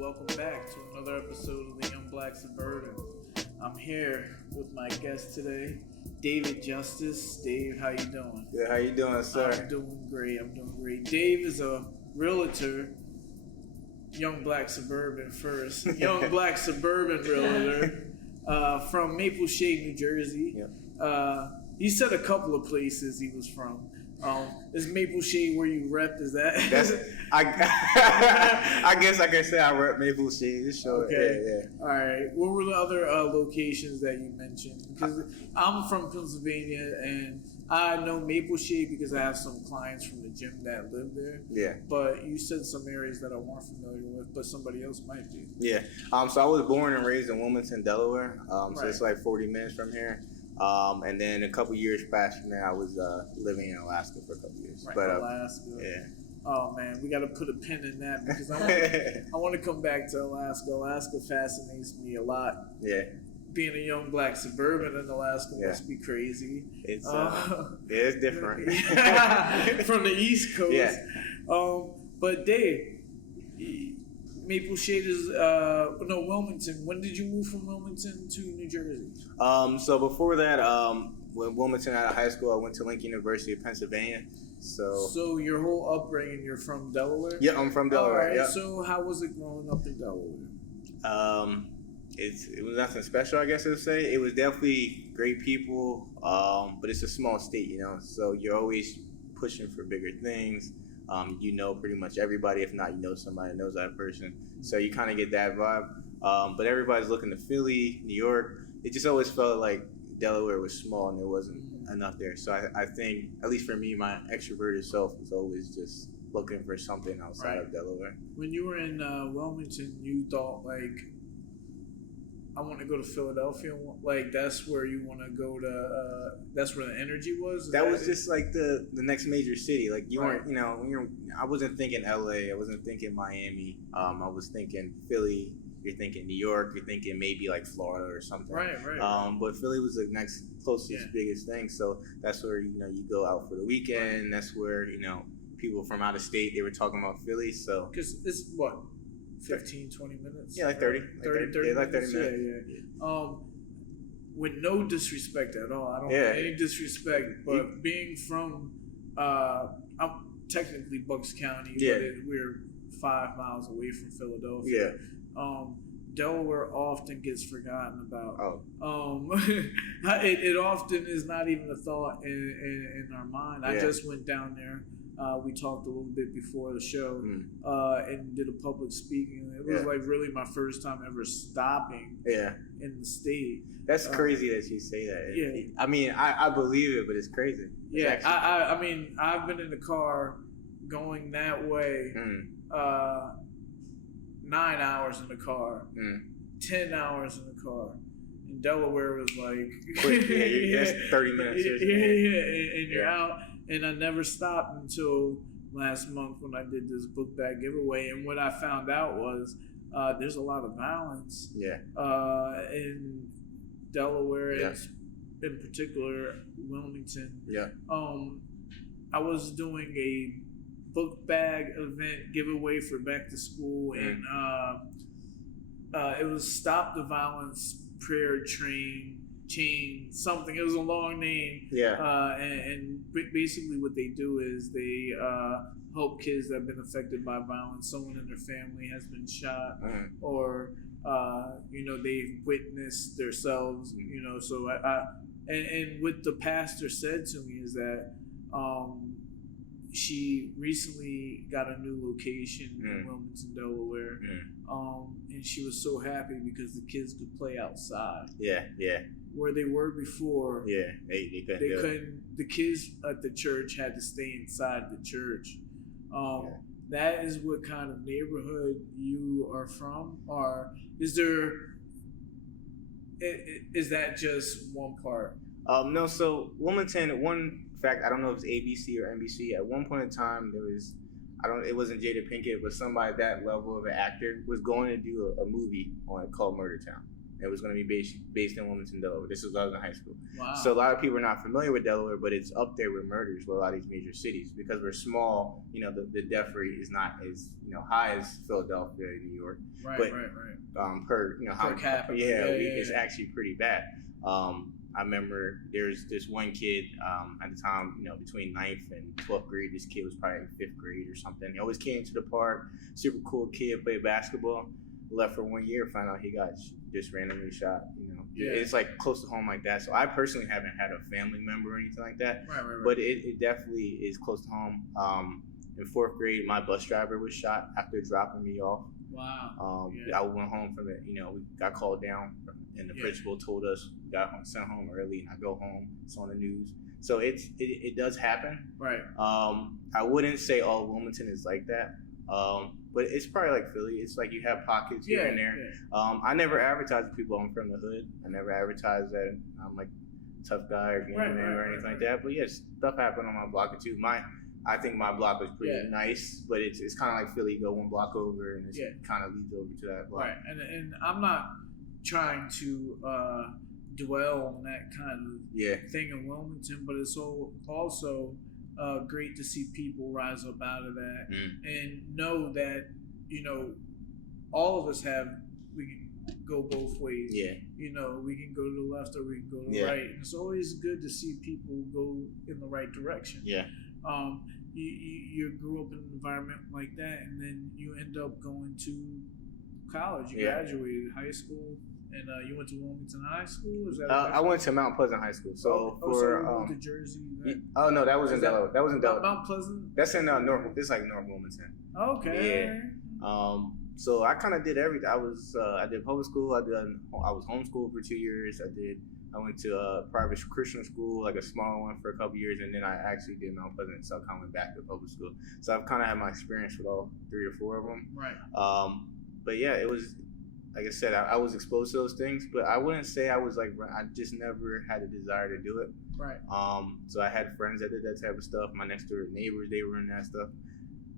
welcome back to another episode of the Young Black Suburban. I'm here with my guest today, David Justice. Dave, how you doing? Good, how you doing, sir? I'm doing great. Dave is a realtor, Young Black Suburban first, Young Black Suburban realtor from Maple Shade, New Jersey. Yep. He said a couple of places he was from. Is Maple Shade where you rep? Is that? I guess I can say I rep Maple Shade. Sure. Okay. Yeah. All right. What were the other locations that you mentioned? Because I'm from Pennsylvania and I know Maple Shade because I have some clients from the gym that live there. Yeah. But you said some areas that I weren't familiar with, but somebody else might be. Yeah. So I was born and raised in Wilmington, Delaware. So Right. it's like 40 minutes from here. And then a couple years past from there, I was living in Alaska for a couple years. Right. But Alaska. yeah. Oh man, we got to put a pin in that because I want to come back to Alaska. Alaska fascinates me a lot. Yeah. Being a young black suburban in Alaska must be crazy. It's different. From the East Coast. Yeah. But Dave, Maple Shade is Wilmington. When did you move from Wilmington to New Jersey? So before that, when Wilmington out of high school, I went to Lincoln University of Pennsylvania. So your whole upbringing, you're from Delaware? Yeah, I'm from Delaware. All right. Yeah. So how was it growing up in Delaware? It was nothing special, I guess I would say. It was definitely great people, but it's a small state, so you're always pushing for bigger things. You know pretty much everybody. If not, you know somebody that knows that person. So you kind of get that vibe. But everybody's looking to Philly, New York. It just always felt like Delaware was small and there wasn't enough there. So I think, at least for me, my extroverted self was always just looking for something outside of Delaware. When you were in Wilmington, you thought, I want to go to Philadelphia. Like, that's where you want to go to, that's where the energy was? That was just like the next major city. Like, you weren't, I wasn't thinking LA. I wasn't thinking Miami. I was thinking Philly. You're thinking New York. You're thinking maybe like Florida or something. Right. But Philly was the next closest, biggest thing. So that's where, you go out for the weekend. That's where, people from out of state, they were talking about Philly. So. Because it's what? 15, 20 minutes? Yeah, like 30. 30 like 30 minutes. Yeah. With no disrespect at all. I don't have any disrespect, but being from, I'm technically Bucks County, but we're 5 miles away from Philadelphia. Yeah. Delaware often gets forgotten about. Oh. It often is not even a thought in our mind. I just went down there. We talked a little bit before the show and did a public speaking. It was like really my first time ever stopping in the state. That's crazy that you say that. Yeah. I mean, I believe it, but it's crazy. It's I mean, I've been in the car going that way 9 hours in the car, 10 hours in the car. And Delaware was like... Quick, that's 30 minutes. And you're out. And I never stopped until last month when I did this book bag giveaway. And what I found out was there's a lot of violence in Delaware, and in particular Wilmington. Yeah. I was doing a book bag event giveaway for back to school, and it was Stop the Violence Prayer Chain, something. It was a long name. Yeah. And basically what they do is they help kids that have been affected by violence. Someone in their family has been shot, or they've witnessed themselves. So and what the pastor said to me is that she recently got a new location in Wilmington, Delaware, and she was so happy because the kids could play outside. Yeah. Where they were before, they couldn't. The kids at the church had to stay inside the church. That is what kind of neighborhood you are from, or is that just one part? No. So Wilmington, one fact, I don't know if it's ABC or NBC. At one point in time, it wasn't Jada Pinkett, but somebody that level of an actor was going to do a movie on it called Murder Town. It was going to be based in Wilmington, Delaware. This was when I was in high school. Wow. So a lot of people are not familiar with Delaware, but it's up there with murders with a lot of these major cities because we're small. You know, the death rate is not as high as Philadelphia and New York. Right. Per per capita. It's actually pretty bad. I remember there's this one kid at the time, between 9th and 12th grade. This kid was probably in 5th grade or something. He always came to the park. Super cool kid, played basketball. Left for 1 year, found out he got just randomly shot. It's like close to home like that. So I personally haven't had a family member or anything like that. Right. But it definitely is close to home. In 4th grade, my bus driver was shot after dropping me off. Wow. I went home from it. We got called down, and the principal told us we got sent home early, and I go home. It's on the news. So it does happen. Right. I wouldn't say all Wilmington is like that. But it's probably like Philly. It's like you have pockets here and there. Yeah. I never advertise to people I'm from the hood. I never advertise that I'm like a tough guy or game man or anything like that. But yes, stuff happened on my block or two. I think my block was pretty nice, but it's kind of like Philly. You go one block over and it kind of leads over to that block. Right, and I'm not trying to dwell on that kind of thing in Wilmington, but it's also great to see people rise up out of that and know that all of us we can go both ways. Yeah, we can go to the left or we can go to the right. And it's always good to see people go in the right direction. Yeah. You grew up in an environment like that, and then you end up going to college. You graduated high school. And you went to Wilmington High School? Is that I went to Mount Pleasant High School. So so you moved to Jersey? No, that was in Delaware. That was in Delaware. Mount Pleasant? That's in North. It's like North Wilmington. Okay. Yeah. So I kind of did everything. I did public school. I was homeschooled for 2 years. I went to a private Christian school, like a smaller one, for a couple years, and then I actually did Mount Pleasant. So I kind of went back to public school. So I've kind of had my experience with all 3 or 4 of them. Right. But yeah, it was. Like I said, I was exposed to those things, but I wouldn't say I was like, I just never had a desire to do it. Right. So I had friends that did that type of stuff. My next door neighbors, they were in that stuff.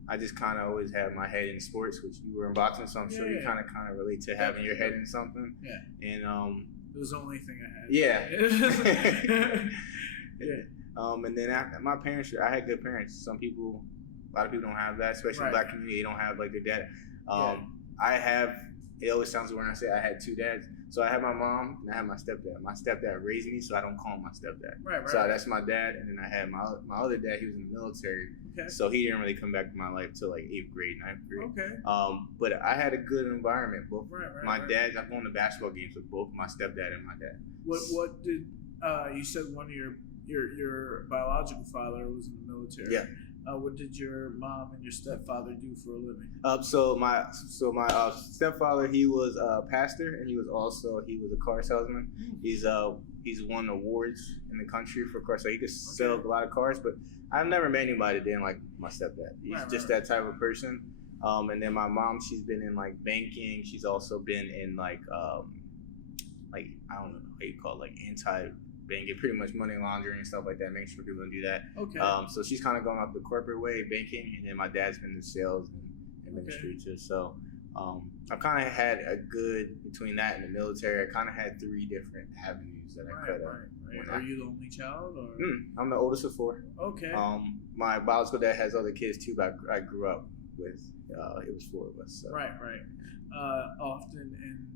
I just kind of always had my head in sports, which you were in boxing, so I'm sure you kind of relate to having your head in something. Yeah. And it was the only thing I had. Yeah. And then after my parents, I had good parents. A lot of people don't have that, especially in the Black community. They don't have like their dad. I have. It always sounds weird when I say I had 2 dads. So I had my mom and I had my stepdad. My stepdad raised me, so I don't call him my stepdad. Right. So that's my dad, and then I had my other dad. He was in the military, so he didn't really come back to my life till like 8th grade, 9th grade. Okay. But I had a good environment. Both my dad. I've gone to basketball games with both my stepdad and my dad. What did you said one of your biological father was in the military? Yeah. What did your mom and your stepfather do for a living? So my stepfather, he was a pastor, and he was a car salesman. He's won awards in the country for cars, so he could sell a lot of cars. But I've never met anybody that didn't like my stepdad. He's just that type of person. And then my mom, she's been in like banking. She's also been in like I don't know how you call it, like anti-banking, pretty much money laundering and stuff like that. Make sure people don't do that. Okay. So she's kind of going off the corporate way, banking, and then my dad's been in sales and ministry too. So I kind of had a good between that and the military. I kind of had 3 different avenues that I could have. Right. Are you the only child? Or? I'm the oldest of 4. Okay. My biological dad has other kids too, but I grew up with it was 4 of us. So. Right. Often in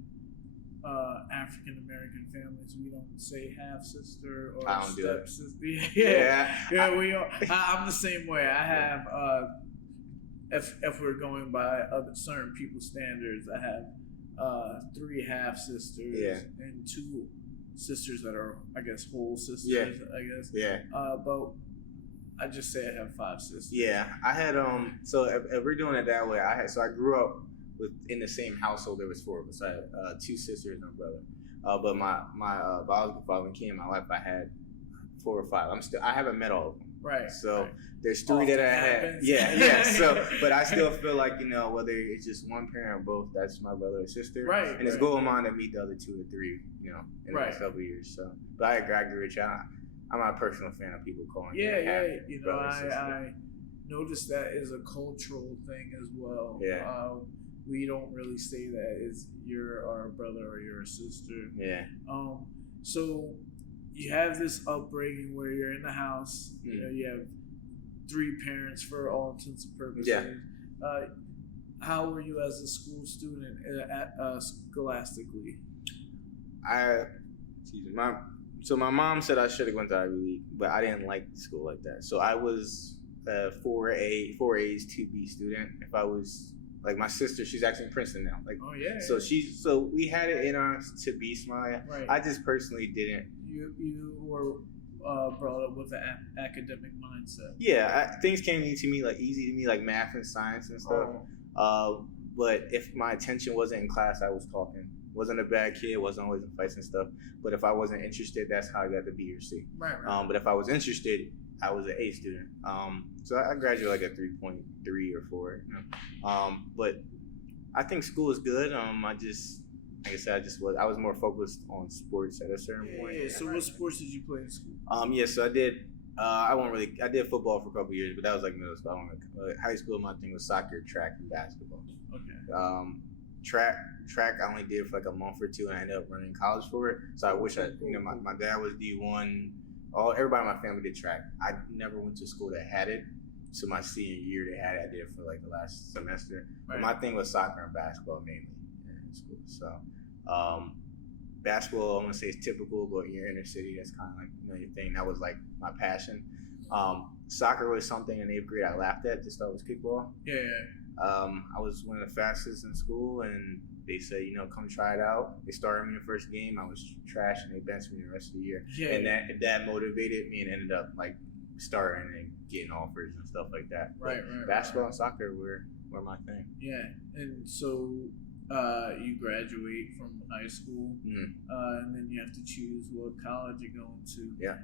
African American families, we don't say half sister or step sister. Yeah. We all, I'm the same way. I have if we're going by other certain people's standards, I have 3 half sisters and 2 sisters that are, I guess, whole sisters. I guess. Yeah. But I just say I have 5 sisters. Yeah, I had So if we're doing it that way, I grew up in the same household. There was 4 of us. I had 2 sisters and a brother. But my biological father, when he came in my life, I had 4 or 5. I haven't met all of them. Right. So there's 3 that I had. Yeah. So, but I still feel like whether it's just one parent or both, that's my brother or sister. Right. And it's goal of mine to meet the other 2 or 3, in the next couple of years. So, but I agree with you. I'm not a personal fan of people calling. I noticed that is a cultural thing as well. Yeah. we don't really say that is you're our brother or you're a sister. Yeah. So you have this upbringing where you're in the house. You know, you have 3 parents for all intents and purposes. Yeah. How were you as a school student scholastically? My mom said I should have gone to Ivy League, but I didn't like school like that. So I was a 4A's 2B student. If I was like my sister, she's actually in Princeton now. Like, oh yeah. So we had it in us to be smart. Right. I just personally didn't. You were brought up with an academic mindset. Yeah, things came to me like easy to me, like math and science and stuff. But if my attention wasn't in class, I was talking. Wasn't a bad kid, wasn't always in fights and stuff. But if I wasn't interested, that's how I got the B or C. Right. But if I was interested, I was an A student. So I graduated like a 3.3 or 4. You know? But I think school is good. Like I said, I was more focused on sports at a certain point. Yeah. So what sports did you play in school? So I did. I did football for a couple years, but that was like middle school. High school, my thing was soccer, track, and basketball. Okay. Track I only did for like a month or 2, and I ended up running college for it. So I wish my dad was D1. Everybody in my family did track. I never went to school that had it. So my senior year they had it. I did it for like the last semester. Right. But my thing was soccer and basketball mainly in school. So basketball, I want to say, is typical, but in your inner city, that's kind of like your thing. That was like my passion. Soccer was something in 8th grade I laughed at. Just thought it was kickball. Yeah. I was one of the fastest in school, and they said, come try it out. They started me in the first game. I was trash, and they benched me the rest of the year. Yeah. And that motivated me, and ended up like starting and getting offers and stuff like that. Right. Basketball and soccer were my thing. Yeah, and so you graduate from high school, and then you have to choose what college you're going to. Yeah.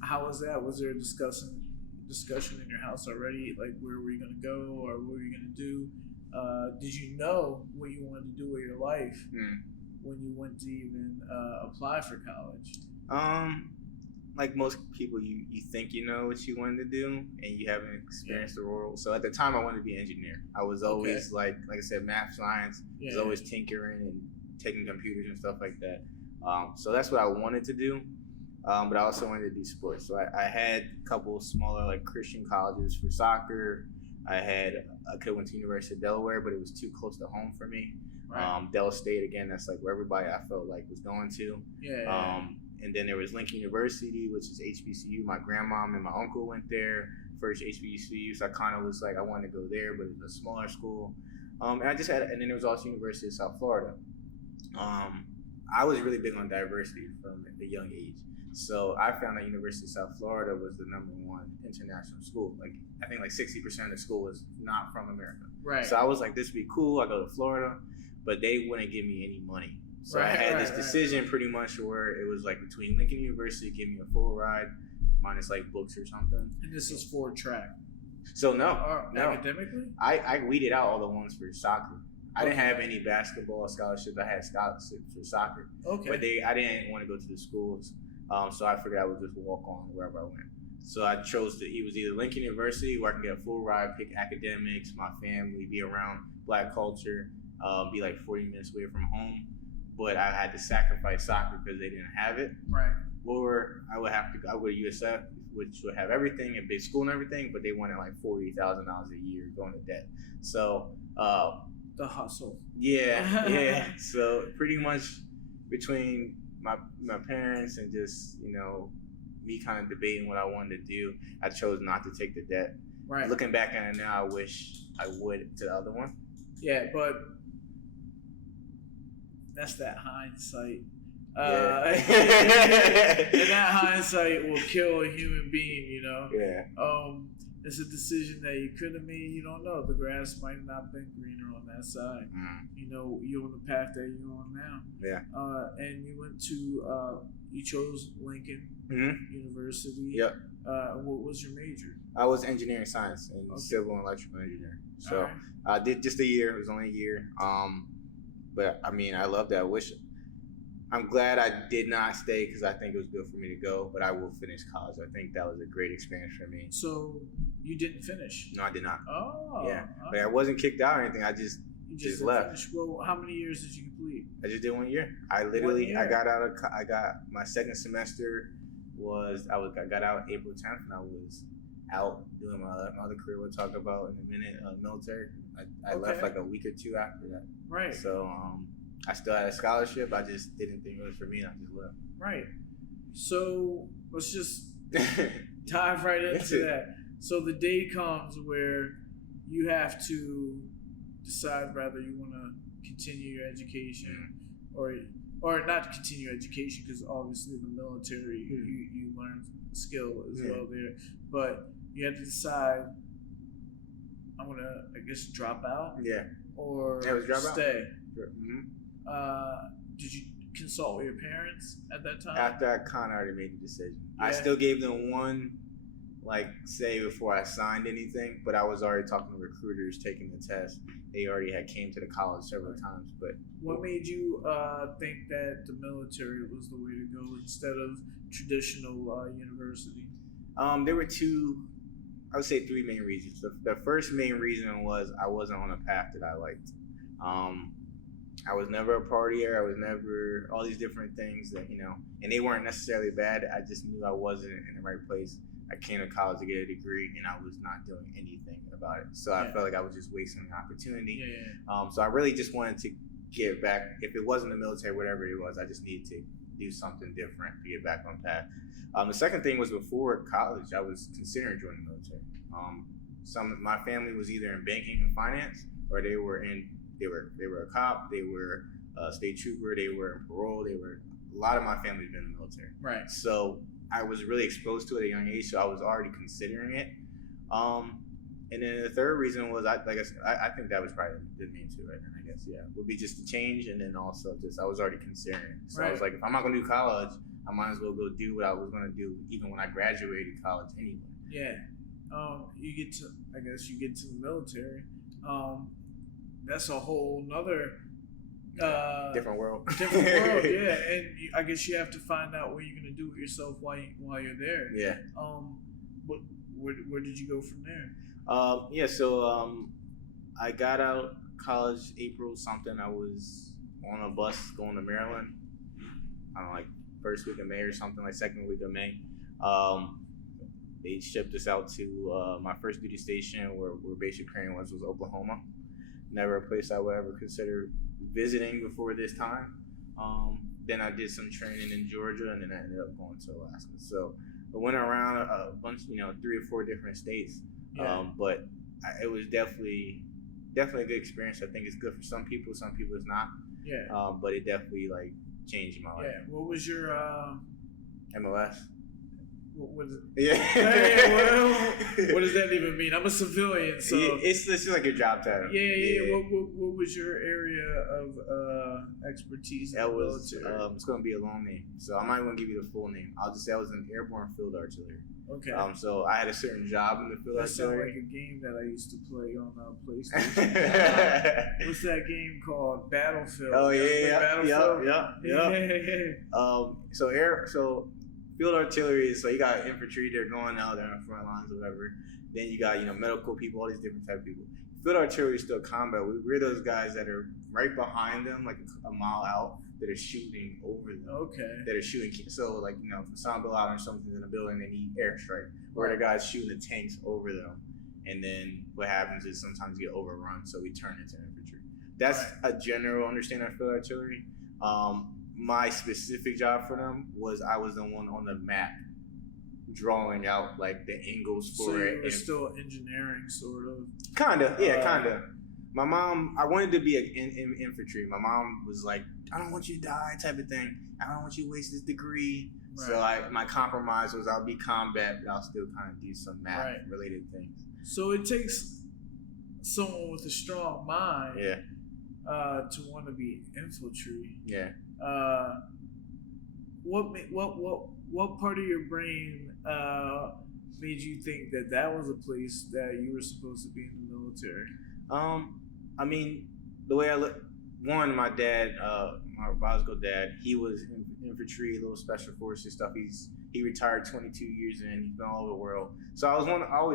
How was that? Was there a discussion in your house already? Like, where were you going to go, or what were you going to do? Did you know what you wanted to do with your life when you went to even apply for college? Like most people, you think you know what you wanted to do, and you haven't experienced the world. So at the time, I wanted to be an engineer. I was always like I said, math, science. I was always tinkering and taking computers and stuff like that. So that's what I wanted to do. But I also wanted to do sports. So I had a couple smaller like Christian colleges for soccer. I could have went to University of Delaware, but it was too close to home for me. Right. Del State, again, that's like where everybody I felt like was going to. And then there was Lincoln University, which is HBCU. My grandmom and my uncle went there, first HBCU. So I kind of was like, I wanted to go there, but it was a smaller school. And then there was also University of South Florida. I was really big on diversity from a young age. So I found that University of South Florida was the #1 international school. Like, I think like 60% of the school was not from America. Right. So I was like, this would be cool. I go to Florida, but they wouldn't give me any money. So I had this decision pretty much where it was like between Lincoln University, give me a full ride, minus like books or something. And this is for track. So no. Academically? I weeded out all the ones for soccer. I didn't have any basketball scholarships. I had scholarships for soccer. Okay. But I didn't want to go to the schools. So I figured I would just walk on wherever I went. So I chose it was either Lincoln University, where I can get a full ride, pick academics, my family, be around Black culture, be like 40 minutes away from home. But I had to sacrifice soccer because they didn't have it. Right. Or I would go to USF, which would have everything, a big school and everything, but they wanted like $40,000 a year going to debt. So the hustle. Yeah. So pretty much between my parents and just me kind of debating what I wanted to do, I chose not to take the debt. Right. Looking back at it now, I wish I would to the other one. Yeah, but that's that hindsight. Yeah. And that hindsight will kill a human being, Yeah. It's a decision that you could have made. You don't know. The grass might not have been greener on that side. You're on the path that you're on now. Yeah. And you went to, you chose Lincoln University. Yep. What was your major? I was engineering science and civil and electrical engineering. So right. I did just a year. It was only a year. But I mean, I loved that. I'm glad I did not stay because I think it was good for me to go, but I will finish college. I think that was a great experience for me. So You didn't finish? No, I did not. Oh. Yeah. But I wasn't kicked out or anything. I just left. Finish. Well, how many years did you complete? I just did 1 year. I got my second semester I got out April 10th, and I was out doing my other career we'll talk about in a minute, military. I left like a week or two after that. Right. So I still had a scholarship. I just didn't think it was for me, and I just left. Right. So let's just dive right into that. So the day comes where you have to decide whether you want to continue your education or not continue education, because obviously the military you learn skill as well there, but you have to decide, I want to, I guess, drop out or stay. Did you consult with your parents at that time? After I kind of already made the decision. I still gave them one say before I signed anything, but I was already talking to recruiters, taking the test. They already had came to the college several times. But what made you think that the military was the way to go instead of traditional university? There were I would say three main reasons. The first main reason was I wasn't on a path that I liked. I was never a partier. I was never all these different things that, and they weren't necessarily bad. I just knew I wasn't in the right place. I came to college to get a degree, and I was not doing anything about it. So I felt like I was just wasting an opportunity. So I really just wanted to get back. If it wasn't the military, whatever it was, I just needed to do something different to get back on path. The second thing was before college, I was considering joining the military. My family was either in banking and finance, or they were a cop, they were a state trooper, they were in parole, a lot of my family's been in the military. Right. So I was really exposed to it at a young age, so I was already considering it. And then the third reason was, I think that was probably the main two right now, I guess, would be just the change, and then also just I was already considering it. So I was like, if I'm not going to do college, I might as well go do what I was going to do even when I graduated college anyway. Yeah. You get to the military. That's a whole nother different world. And I guess you have to find out what you're gonna do with yourself while you're there. Yeah. Where did you go from there? So I got out college April something. I was on a bus going to Maryland. I don't know, like first week of May or something, like second week of May. They shipped us out to my first duty station where basic training was Oklahoma. Never a place I would ever consider visiting before this time. Then I did some training in Georgia, and then I ended up going to Alaska. So I went around a bunch, 3 or 4 different states. But it was definitely a good experience. I think it's good for some people it's not. Yeah. But it definitely changed my life. Yeah. What was your MLS? What is it? Yeah. What does that even mean? I'm a civilian, so it's just like your job title. Yeah. What was your area of expertise? That was it's going to be a long name, so I'm not going to give you the full name. I'll just say I was in airborne field artillery. Okay. So I had a certain job in the field artillery. That sounds like a game that I used to play on PlayStation. What's that game called? Battlefield. Oh yeah. Battlefield. Yeah. So field artillery, so you got infantry, they're going out there on the front lines or whatever. Then you got, medical people, all these different type of people. Field artillery is still combat. We're those guys that are right behind them, like a mile out, that are shooting over them. Okay. That are shooting. So, if Osama bin Laden or something's in a building, they need airstrike. Or the guys shooting the tanks over them. And then what happens is sometimes you get overrun, so we turn into infantry. That's a general understanding of field artillery. My specific job for them was I was the one on the map drawing out the angles for it. So you were still engineering, sort of. Kinda. My mom, I wanted to be in infantry. My mom was like, I don't want you to die, type of thing. I don't want you to waste this degree. Right. So my compromise was I'll be combat, but I'll still kind of do some math related things. So it takes someone with a strong mind. To want to be infantry. Yeah. What part of your brain made you think that was a place that you were supposed to be in the military? I mean, the way I look. One, my dad, my biological dad, he was in infantry, little special forces stuff. He retired 22 years in. He's been all over the world. So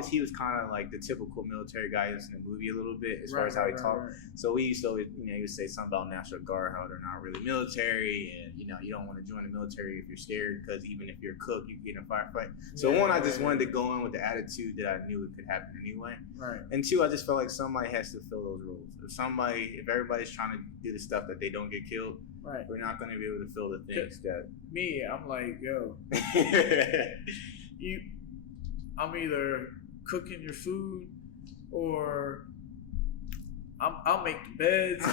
he was kind of like the typical military guy who's in the movie a little bit as far as how he talked. Right. So we used to always, he would say something about National Guard, how they're not really military, and you don't want to join the military if you're scared, because even if you're a cook, you can get in a firefight. So I just wanted to go in with the attitude that I knew it could happen anyway. Right. And two, I just felt like somebody has to fill those roles. If everybody's trying to do the stuff that they don't get killed, right, we're not going to be able to fill the things that. Me, I'm like, yo, I'm either cooking your food or I'll make the beds.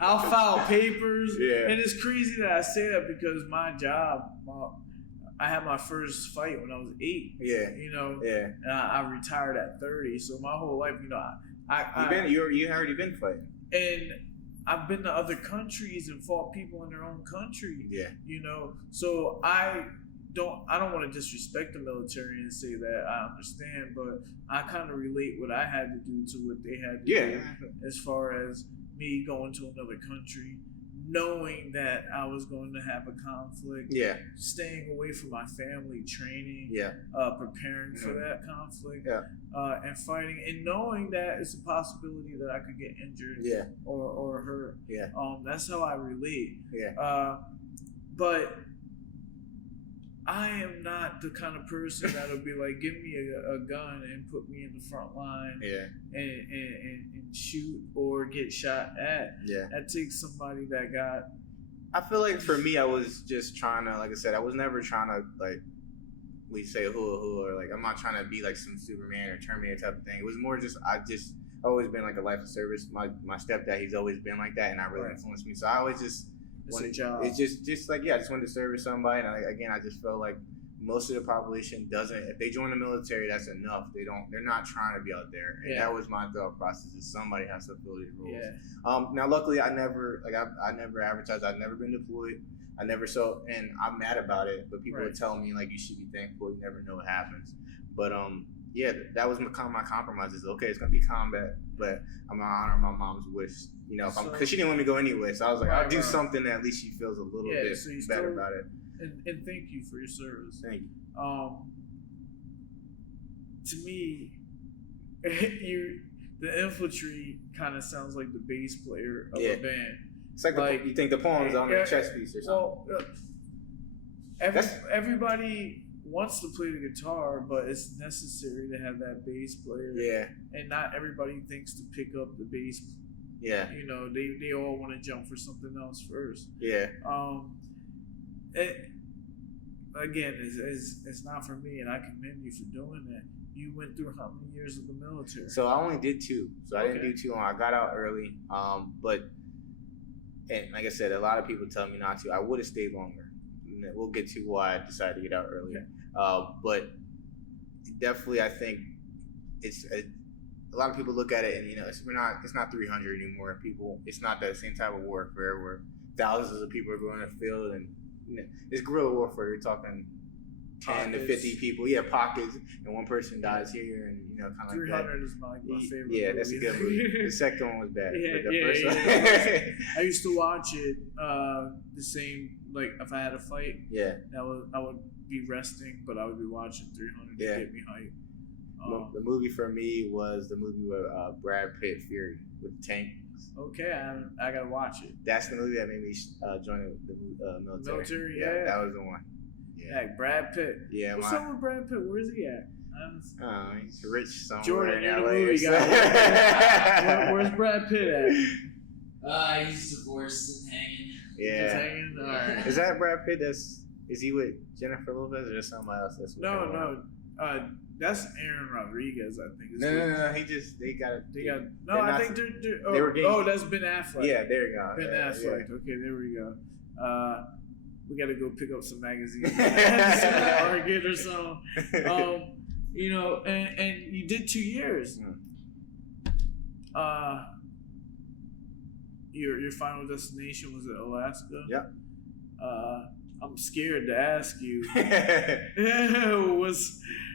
I'll file papers. Yeah. And it's crazy that I say that because my job, I had my first fight when I was 8. Yeah. Yeah. And I retired at 30. So my whole life, you already been fighting. And I've been to other countries and fought people in their own country. Yeah. So I don't want to disrespect the military and say that I understand, but I kind of relate what I had to do to what they had to do as far as me going to another country, knowing that I was going to have a conflict, staying away from my family, training, preparing for that conflict, and fighting, and knowing that it's a possibility that I could get injured or hurt. Yeah. That's how I relate. Yeah. But I am not the kind of person that'll be like, give me a gun and put me in the front line and shoot or get shot at. Yeah. That takes somebody that got... I feel like for me, I was just trying to, like I said, I was never trying to, like, we say or like, I'm not trying to be like some Superman or Terminator type of thing. It was more just, I've always been like a life of service. My stepdad, he's always been like that, and that really influenced me. So I always just... It's just like, I just wanted to service somebody, and I just felt like most of the population doesn't. If they join the military, that's enough. They're not trying to be out there, and that was my thought process: is somebody has to fill these roles. Yeah. Now, luckily, I never advertised. I've never been deployed. And I'm mad about it. But people would tell me like, you should be thankful. You never know what happens. But that was kind of my compromise. Is okay, it's gonna be combat, but I'm gonna honor my mom's wish. Because she didn't want me to go anyway, so I was like, I'll do something that at least she feels a little bit better about it. And thank you for your service. Thank you. To me, the infantry kind of sounds like the bass player of a band. It's like you think the poem's on the chess piece or something. Well, everybody wants to play the guitar, but it's necessary to have that bass player. Yeah. And not everybody thinks to pick up the bass. Yeah. They all want to jump for something else first. Yeah. It's not for me, and I commend you for doing that. You went through how many years of the military? So I only did 2. So I didn't do too long. I got out early. And like I said, a lot of people tell me not to. I would have stayed longer. We'll get to why I decided to get out early. Okay. But definitely, I think a lot of people look at it and it's not 300 anymore. It's not that same type of warfare where thousands of people are going to the field, and it's guerrilla warfare. You're talking 10 to 50 people, pockets, and one person dies here, and kind of 300 like that. Is my favorite. Yeah, movie. That's a good movie. The second one was bad. But the first one. I used to watch it the same, like if I had a fight. Yeah. I would be resting, but I would be watching 300 to get me hyped. The movie for me was the movie with Brad Pitt, Fury, with the tank. Okay, I gotta watch it. That's the movie that made me join the military. Military, yeah. That was the one. Yeah, Brad Pitt. Yeah, what's up with Brad Pitt? Where's he at? He's rich somewhere Jordan, in LA. Where's Brad Pitt at? He's divorced and hanging. Yeah. Just hanging? All right. Is that Brad Pitt? Is he with Jennifer Lopez or somebody else? No. That's Aaron Rodriguez, I think. No. I think they're they were getting, that's Ben Affleck. Yeah, there you go. Ben Affleck. Yeah. Okay, there we go. We got to go pick up some magazines or get or something. And you did 2 years. Your final destination was at Alaska. Yep. I'm scared to ask you.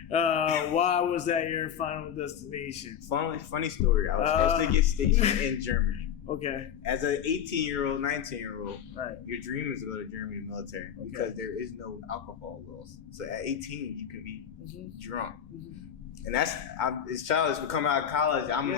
Why was that your final destination? Funny story. I was supposed to get stationed in Germany. Okay. As an 18-year-old, 19-year-old, right, your dream is to go to Germany military because there is no alcohol laws. So at 18, you can be drunk. And that's, it's childish, but coming out of college, I'm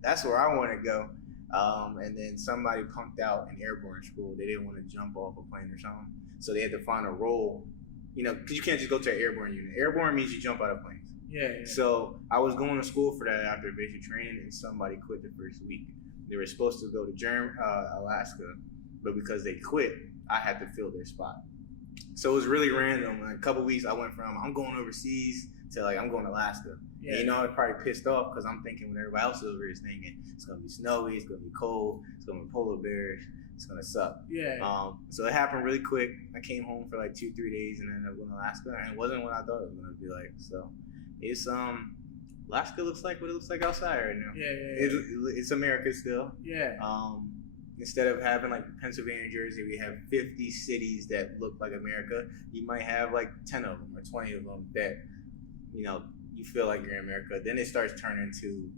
that's where I want to go. And then somebody punked out in airborne school. They didn't want to jump off a plane or something. So they had to find a role, because you can't just go to an airborne unit. Airborne means you jump out of planes. Yeah. So I was going to school for that after basic training, and somebody quit the first week. They were supposed to go to Alaska, but because they quit, I had to fill their spot. So it was really random. In a couple weeks, I went from I'm going overseas to I'm going to Alaska. Yeah. And, I was probably pissed off because I'm thinking what everybody else over is thinking. It's going to be snowy, it's going to be cold, it's going to be polar bears, it's going to suck. Yeah. So it happened really quick. I came home for 2-3 days and then I went to Alaska, and it wasn't what I thought it was going to be like. So it's Alaska looks like what it looks like outside right now. Yeah. It's America still. Yeah. Instead of having Pennsylvania, Jersey, we have 50 cities that look like America. You might have 10 of them or 20 of them that, you feel like you're in America. Then it starts turning to,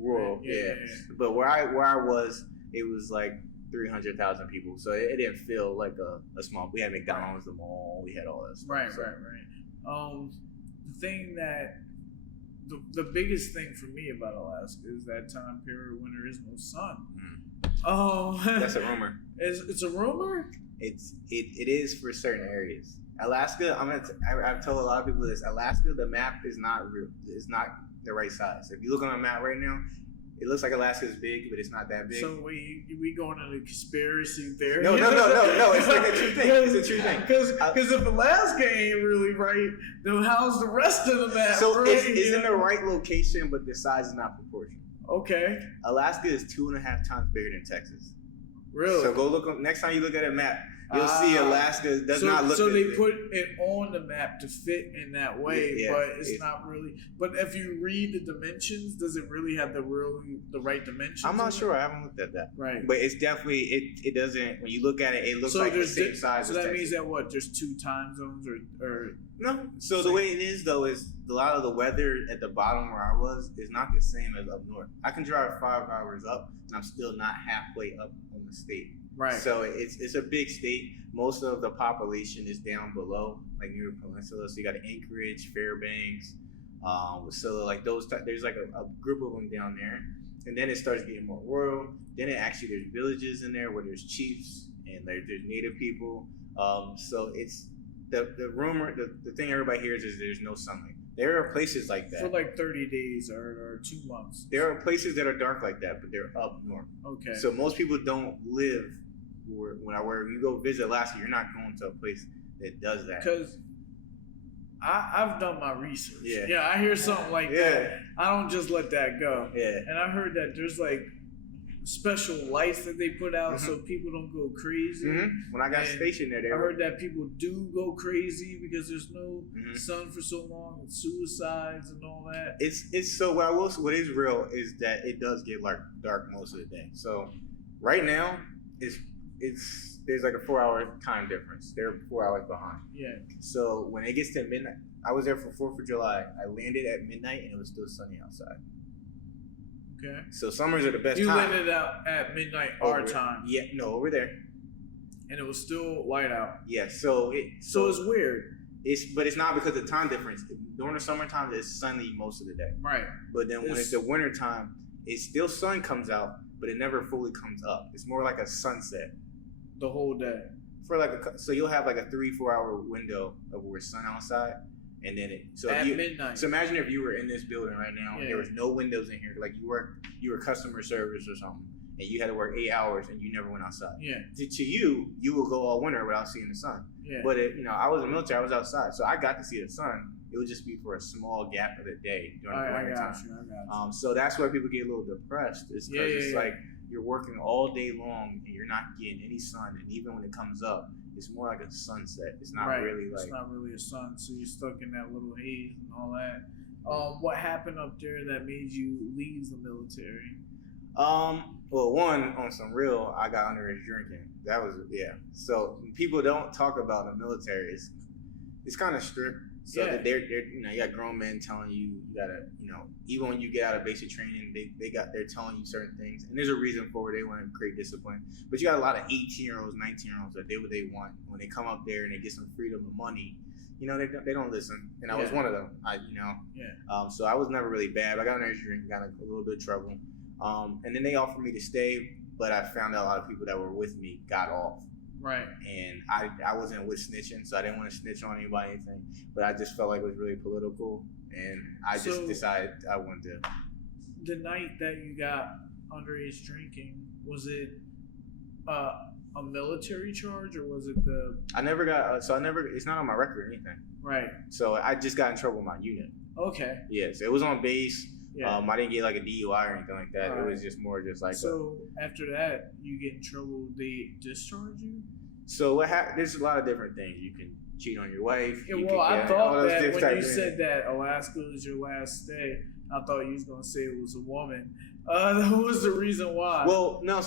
rural. Yeah. But where I was, it was 300,000 people. So it didn't feel like a small. We had McDonald's, the mall, we had all that stuff. Right. The thing that the biggest thing for me about Alaska is that time period when there is no sun. That's a rumor. It's a rumor? It is for certain areas. Alaska, I've told a lot of people this. Alaska, the map is not real. It's not the right size. If you look on a map right now, it looks like Alaska is big, but it's not that big. So we going into conspiracy theory? No. It's a true thing. It's a true thing. Because if Alaska ain't really right, then how's the rest of the map? So right? it's in the right location, but the size is not proportional. Okay. Alaska is 2.5 times bigger than Texas. Really? So go look. Next time you look at a map, you'll see Alaska does not look. So they put it on the map to fit in that way, but it's not really. But if you read the dimensions, does it really have the right dimensions? I'm not sure. I haven't looked at that. Right. But it's definitely it doesn't. When you look at it, it looks like the same size. So that means that there's 2 time zones or no. So the way it is though is a lot of the weather at the bottom where I was is not the same as up north. I can drive 5 hours up and I'm still not halfway up on the state. Right. So it's a big state. Most of the population is down below, near the peninsula. So you got Anchorage, Fairbanks, Wasilla, those. There's a group of them down there, and then it starts getting more rural. Then there's villages in there where there's chiefs and there's native people. So it's the rumor. The thing everybody hears is there's no sunlight. There are places like that for 30 days or 2 months. There are places that are dark like that, but they're up north. Okay. So most people don't live where you go visit Alaska. You're not going to a place that does that. Because I've done my research. Yeah. I hear something like that. I don't just let that go. Yeah. And I heard that there's special lights that they put out so people don't go crazy. When I got stationed there, I heard that people do go crazy because there's no sun for so long, and suicides and all that. It's so what is real is that it does get dark most of the day. So right now there's a 4-hour time difference. They're 4 hours behind. Yeah. So when it gets to midnight, I was there for 4th of July. I landed at midnight and it was still sunny outside. Okay. So summers are the best time. You landed out at midnight our time. Yeah, no, over there. And it was still light out. Yeah, so it's weird. But it's not because of the time difference. During the summertime, it's sunny most of the day. Right. But then when it's the winter time, it's still sun comes out, but it never fully comes up. It's more like a sunset. The whole day. So you'll have a 3-4 hour window of where it's sun outside. And then midnight. So imagine if you were in this building right now and there was no windows in here, you were customer service or something, and you had to work 8 hours and you never went outside. Yeah. To you will go all winter without seeing the sun. Yeah. But I was in the military, I was outside, so I got to see the sun. It would just be for a small gap of the day during the winter time. I got you. So that's where people get a little depressed. Is because it's you're working all day long and you're not getting any sun, and even when it comes up, it's more like a sunset. It's not really it's not really a sun, so you're stuck in that little haze and all that. What happened up there that made you leave the military? Well, one, on some real, I got underage drinking. That was So people don't talk about the military. It's kind of strict. So that they're you know, you got grown men telling you gotta, you know, even when you get out of basic training, they're telling you certain things, and there's a reason for it. They want to create discipline. But you got a lot of 18-year-olds, 19-year-olds that do what they want. When they come up there and they get some freedom and money, you know, they don't listen. And I was one of them. So I was never really bad. I got an injury and got a little bit of trouble. And then they offered me to stay, but I found out a lot of people that were with me got off. Right. And I wasn't with snitching, so I didn't want to snitch on anybody or anything. But I just felt like it was really political, and I just decided I wanted to. The night that you got underage drinking, was it a military charge, or was it the? I never got. It's not on my record or anything. Right. So I just got in trouble with my unit. Okay. Yeah. So it was on base. Yeah. I didn't get like a DUI or anything like that. Right. It was just more just like. So after that, you get in trouble. They discharge you. So there's a lot of different things. You can cheat on your wife. Yeah, well, I thought that when you said that Alaska was your last stay, I thought you was gonna say it was a woman. That was the reason why. Well, no.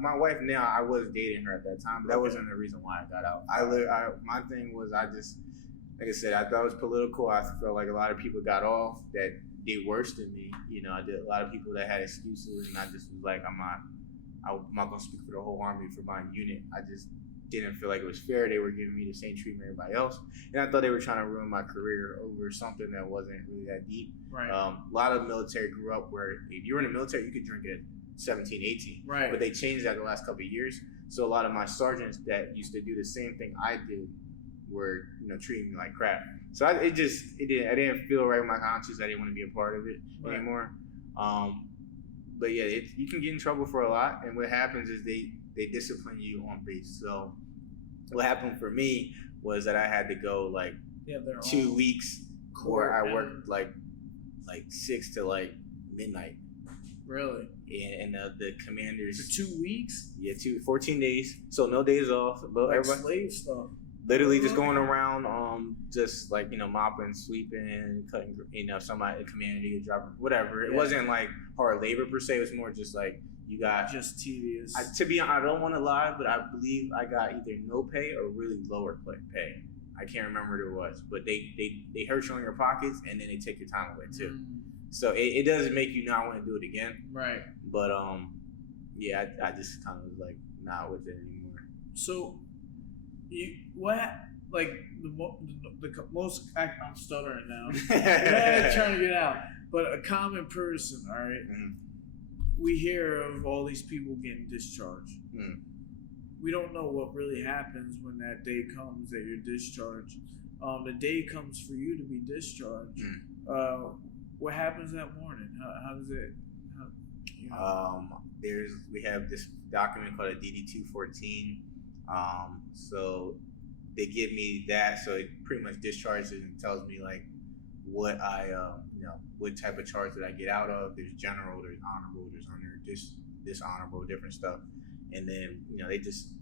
My wife now, I was dating her at that time, but that wasn't the reason why I got out. My thing was like I said, I thought it was political. I felt like a lot of people got off that did worse than me. You know, I did a lot of people that had excuses, and I just was like, I'm not gonna speak for the whole army for my unit. I just didn't feel like it was fair. They were giving me the same treatment everybody else, and I thought they were trying to ruin my career over something that wasn't really that deep. Right. A lot of military grew up where if you were in the military, you could drink at 17, 18. Right. But they changed that the last couple of years. So a lot of my sergeants that used to do the same thing I did were, you know, treating me like crap. So I didn't feel right with my conscience. I didn't want to be a part of it anymore. But yeah, you can get in trouble for a lot, and what happens is they discipline you on base. So what happened for me was that I had to go like 2 weeks where I worked like 6 to like midnight. Really? And the commanders for 2 weeks? Yeah, 14 days. So no days off. But like slave stuff. Literally just going around, just like, you know, mopping, sweeping, cutting, you know, somebody, a community, a driver, whatever. It wasn't like hard labor per se. It was more just like you got just tedious. To be honest, I don't want to lie, but I believe I got either no pay or really lower pay. I can't remember what it was, but they hurt you on your pockets and then they take your time away too. So it doesn't make you not want to do it again. Right. But yeah, I just kind of was like not with it anymore. So. I'm stuttering now. I'm trying to get out. But a common person, all right? Mm-hmm. We hear of all these people getting discharged. Mm. We don't know what really happens when that day comes that you're discharged. The day comes for you to be discharged. Mm. What happens that morning? How does it? We have this document called a DD-214. So they give me that, so it pretty much discharges and tells me like what I, what type of charge that I get out of. There's general, there's honorable, there's under, dishonorable, different stuff. And then, you know,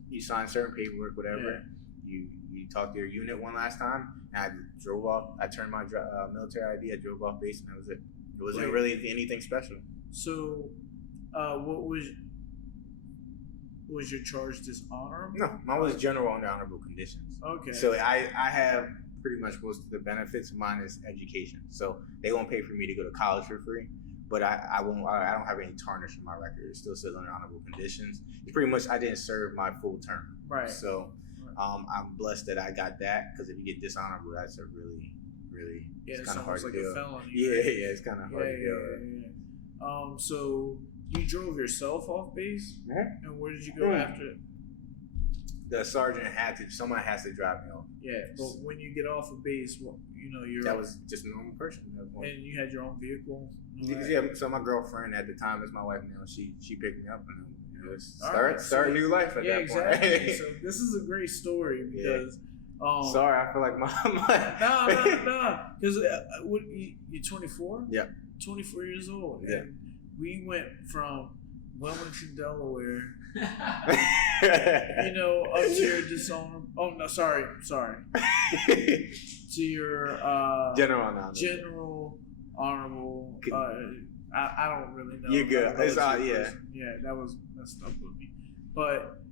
you sign certain paperwork, whatever. Yeah. You talk to your unit one last time, and I drove off. I turned my military ID. I drove off base, and that was it. It wasn't really anything special. So, what was your charge dishonorable? No, mine was general under honorable conditions. Okay. So I have pretty much most of the benefits minus education. So they won't pay for me to go to college for free, but I don't have any tarnish in my record. It still says under honorable conditions. It's pretty much I didn't serve my full term. Right. So I'm blessed that I got that, because if you get dishonorable, that's a really, really it's kind of hard to do. A felony. Yeah, right? Yeah, it's kind of hard to do. Yeah. So. You drove yourself off base? Mm-hmm. And where did you go after it? The sergeant someone has to drive me off. Yeah, but when you get off of base, that was just a normal person at that point. And you had your own vehicle? Yeah, so my girlfriend at the time is my wife now. She picked me up and start a new life at that point. Exactly. So this is a great story because... sorry, I feel like No. Because you're 24? Yeah. 24 years old. Yeah. We went from Wilmington, Delaware, up to your dishonorable. Oh no, sorry. To your general honorable. I don't really know. You're good. It's yeah, that was messed up with me, but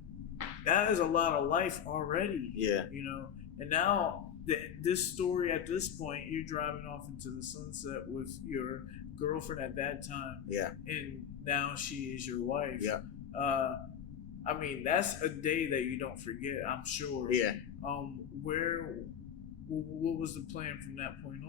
that is a lot of life already. Yeah, And now this story at this point, you're driving off into the sunset with your girlfriend at that time. Yeah. And now she is your wife. Yeah. I mean, that's a day that you don't forget, I'm sure. Yeah. What was the plan from that point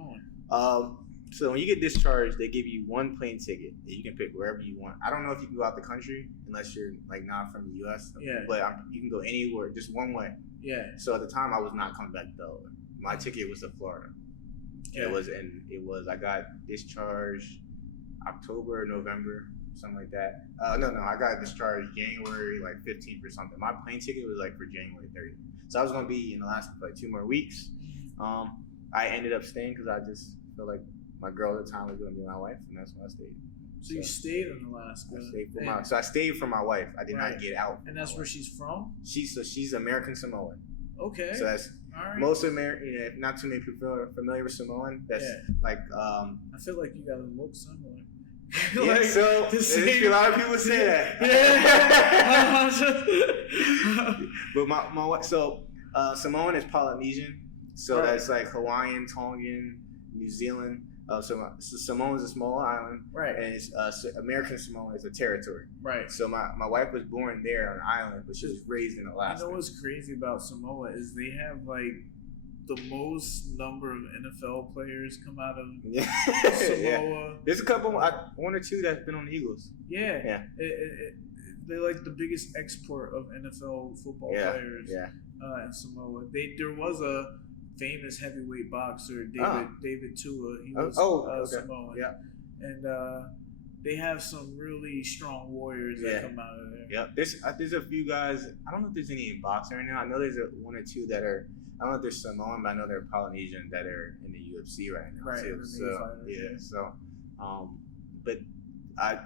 on? So when you get discharged, they give you one plane ticket that you can pick wherever you want. I don't know if you can go out the country unless you're like not from the U.S. Yeah. But you can go anywhere, just one way. Yeah. So at the time, I was not coming back to Delaware. My ticket was to Florida. Yeah. I got discharged October, November, something like that. No, I got discharged January 15th or something. My plane ticket was for January 30th. So I was gonna be in Alaska for 2 more weeks. I ended up staying because I just felt like my girl at the time was gonna be my wife, and that's why I stayed. So you stayed in Alaska. I stayed for my wife. I did not get out. And that's where she's from? She's American Samoan. Okay. So that's most American. Not too many people are familiar with Samoan. That's I feel like you gotta look similar. A lot of people say that. Yeah. But my wife. So Samoan is Polynesian. So that's Hawaiian, Tongan, New Zealand. So Samoa is a small island, right? And it's American Samoa is a territory, right? So my wife was born there on an island, but she was raised in Alaska. You know what's crazy about Samoa is they have the most number of NFL players come out of Samoa. Yeah. There's a couple, 1 or 2 that's been on the Eagles. Yeah, yeah. They're the biggest export of NFL football players. Yeah. In Samoa, there was a famous heavyweight boxer, David Tua. He was Samoan. Yeah. And they have some really strong warriors that come out of there. Yeah. There's a few guys. I don't know if there's any in boxing right now. I know there's 1 or 2 that are. I don't know if they're Samoan, but I know they're Polynesian that are in the UFC right now. Right. Too. So but I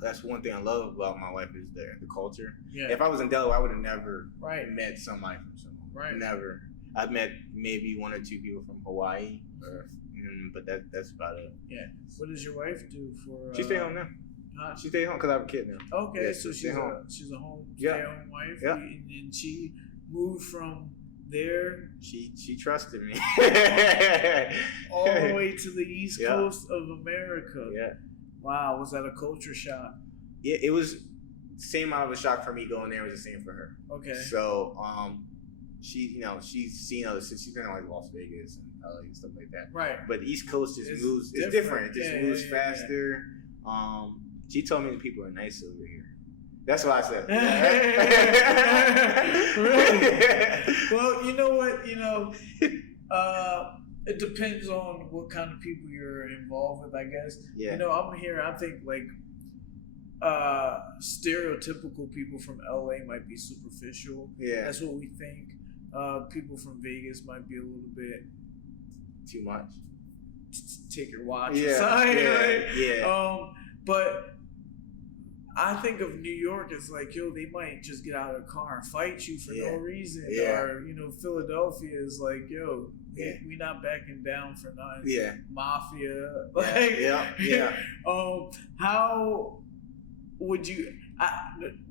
that's one thing I love about my wife is the culture. Yeah. If I was in Delaware, I would have never met somebody from Samoa. Right. Never. I've met maybe 1 or 2 people from Hawaii, but that's about it. Yeah. What does your wife do for? She stay home now. She stay home because I have a kid now. Okay, so she's a home stay-at-home wife. Yeah. And she moved from there. She trusted me all the way to the East Coast of America. Yeah. Wow, was that a culture shock? Yeah, it was the same amount of a shock for me going there as the same for her. Okay. So she's seen other cities. She's been in Las Vegas and LA and stuff like that. Right. But the East Coast just moves. It's different. It just moves faster. Yeah. She told me the people are nice over here. That's what I said. Really? Well, you know what? It depends on what kind of people you're involved with, I guess. Yeah. I'm here. I think stereotypical people from LA might be superficial. Yeah. That's what we think. People from Vegas might be a little bit too much. Take your watch aside, right? Yeah. But I think of New York as they might just get out of the car and fight you for no reason. Yeah. Or, Philadelphia is we not backing down for nothing. Yeah. Mafia. Yeah. How would you...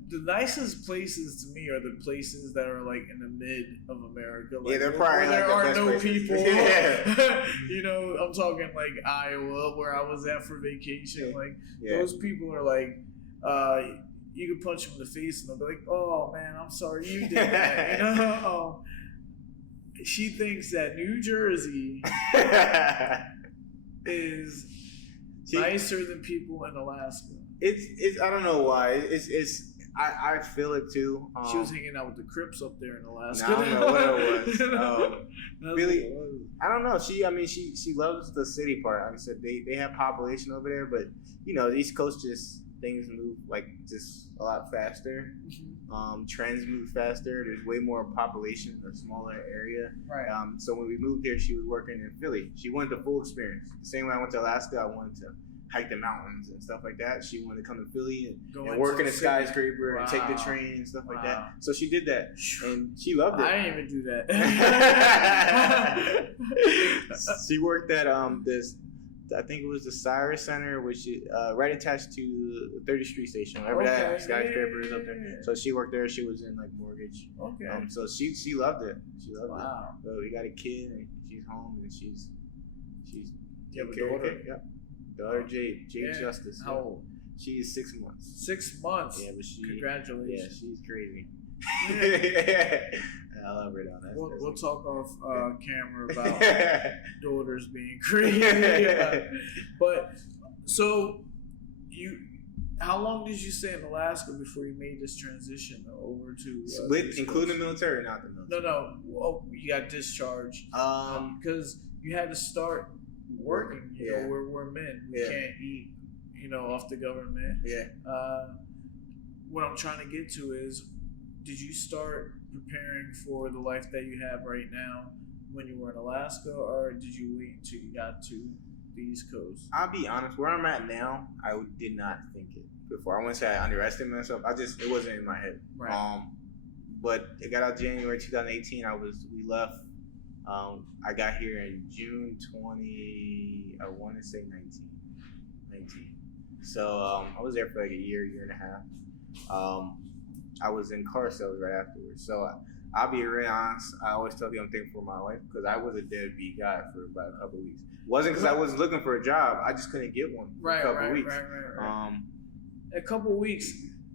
the nicest places to me are the places that are in the mid of America. They're probably where there are no places. people. Yeah. I'm talking Iowa, where I was at for vacation. Those people are you can punch them in the face and they'll be "Oh man, I'm sorry you did that." She thinks that New Jersey is nicer than people in Alaska. It's I don't know why. I feel it too. She was hanging out with the Crips up there in Alaska. I don't know what it was. Really, I don't know. She loves the city part. Like I said, they have population over there, but the East Coast things move just a lot faster. Mm-hmm. Trends move faster. There's way more population in a smaller area. Right. So when we moved here, she was working in Philly. She wanted the full experience. The same way I went to Alaska, I wanted to hike the mountains and stuff like that. She wanted to come to Philly and work in a skyscraper and take the train and stuff like that. So she did that, and she loved it. I didn't even do that. She worked at this I think it was the Cyrus Center, which is right attached to the 30th Street Station. Whatever that skyscraper is up there. So she worked there. She was in like mortgage. Okay. So she loved it. She loved it. Wow. So we got a kid, and she's home, and she's. You have a daughter? Yeah. Daughter Jade Justice. How old? She's 6 months. 6 months. Yeah, but Congratulations. Yeah, she's crazy. I love her though. We'll talk off camera about daughters being crazy. But so how long did you stay in Alaska before you made this transition over to including the military or not the military? No. Oh, you got discharged. Because you had to start working. You know, we're men. We can't eat, off the government. Yeah. What I'm trying to get to is, did you start preparing for the life that you have right now when you were in Alaska, or did you wait until you got to the East Coast? I'll be honest, where I'm at now, I did not think it before. I wouldn't say I underestimated myself. It wasn't in my head. Right. But it got out January 2018. We left. I got here in June 20. I want to say 19. So I was there for like a year and a half. I was in car sales right afterwards. So I'll be really honest. I always tell people I'm thankful for my wife because I was a deadbeat guy for about a couple of weeks. It wasn't because I wasn't looking for a job. I just couldn't get one for a couple of weeks. Right. A couple of weeks,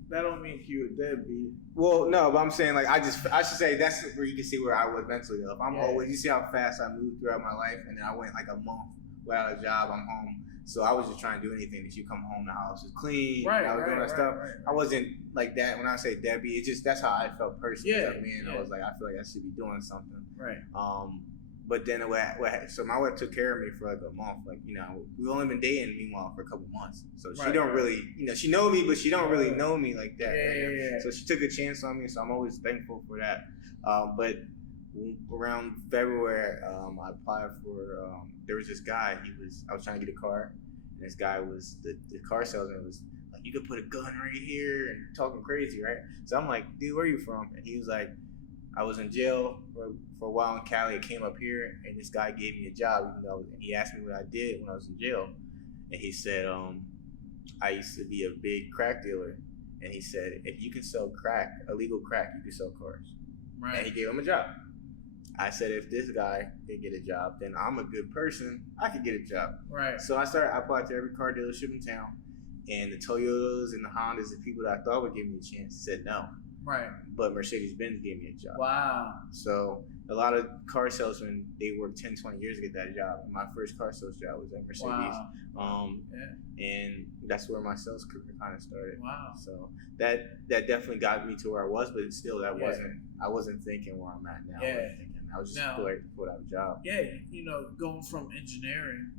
that don't mean you a deadbeat. Well, no, but I'm saying like I should say that's where you can see where I was mentally. If I'm always, you see how fast I moved throughout my life, and then I went like a month without a job. I'm home. So I was just trying to do anything that you come home, the house is clean. I was doing that stuff. Right. I wasn't like that. When I say Debbie, it's just that's how I felt personally. I was like, I feel like I should be doing something. Right. But then so my wife took care of me for like a month. Like, we've only been dating meanwhile for a couple months. So she don't really, she know me, but she don't really know me like that. Yeah. So she took a chance on me. So I'm always thankful for that. But around February, I applied for, there was this guy, I was trying to get a car, and this guy was, the car salesman was like, you could put a gun right here, and talking crazy, right? So I'm like, dude, where are you from? And he was like, I was in jail for a while in Cali. I came up here, and this guy gave me a job, even though, and he asked me what I did when I was in jail. And he said, I used to be a big crack dealer. And he said, if you can sell crack, illegal crack, you can sell cars. Right. And he gave him a job. I said, if this guy can get a job, then I'm a good person. I could get a job. Right. So I applied to every car dealership in town. And the Toyotas and the Hondas, the people that I thought would give me a chance, said no. Right. But Mercedes-Benz gave me a job. Wow. So a lot of car salesmen, they work 10, 20 years to get that job. And my first car sales job was at Mercedes. Wow. And that's where my sales career kind of started. Wow. So that definitely got me to where I was, but still I wasn't thinking where I'm at now. I was just glad to put out a job. Yeah, going from engineering,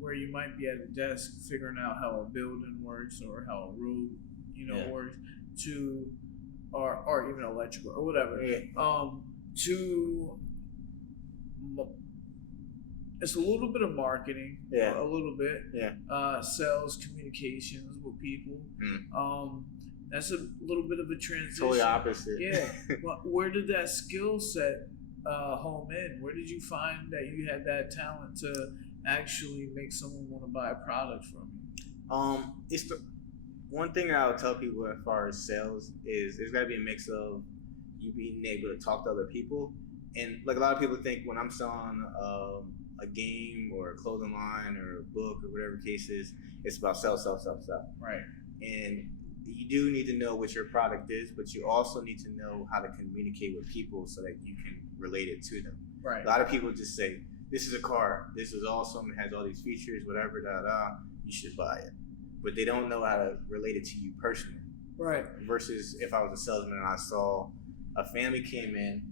where you might be at a desk figuring out how a building works or how a road, works, to or even electrical or whatever. To it's a little bit of marketing, a little bit, sales, communications with people. That's a little bit of a transition. Totally opposite. Yeah. Well, where did that skill set home in? Where did you find that you had that talent to actually make someone want to buy a product from you? It's the one thing that I would tell people as far as sales is there's got to be a mix of you being able to talk to other people, and like a lot of people think when I'm selling a game or a clothing line or a book or whatever the case is, it's about sell. Right. And you do need to know what your product is, but you also need to know how to communicate with people so that you can relate it to them. Right. A lot of people just say, this is a car, this is awesome, it has all these features, whatever, you should buy it. But they don't know how to relate it to you personally. Right. Versus if I was a salesman and I saw a family came in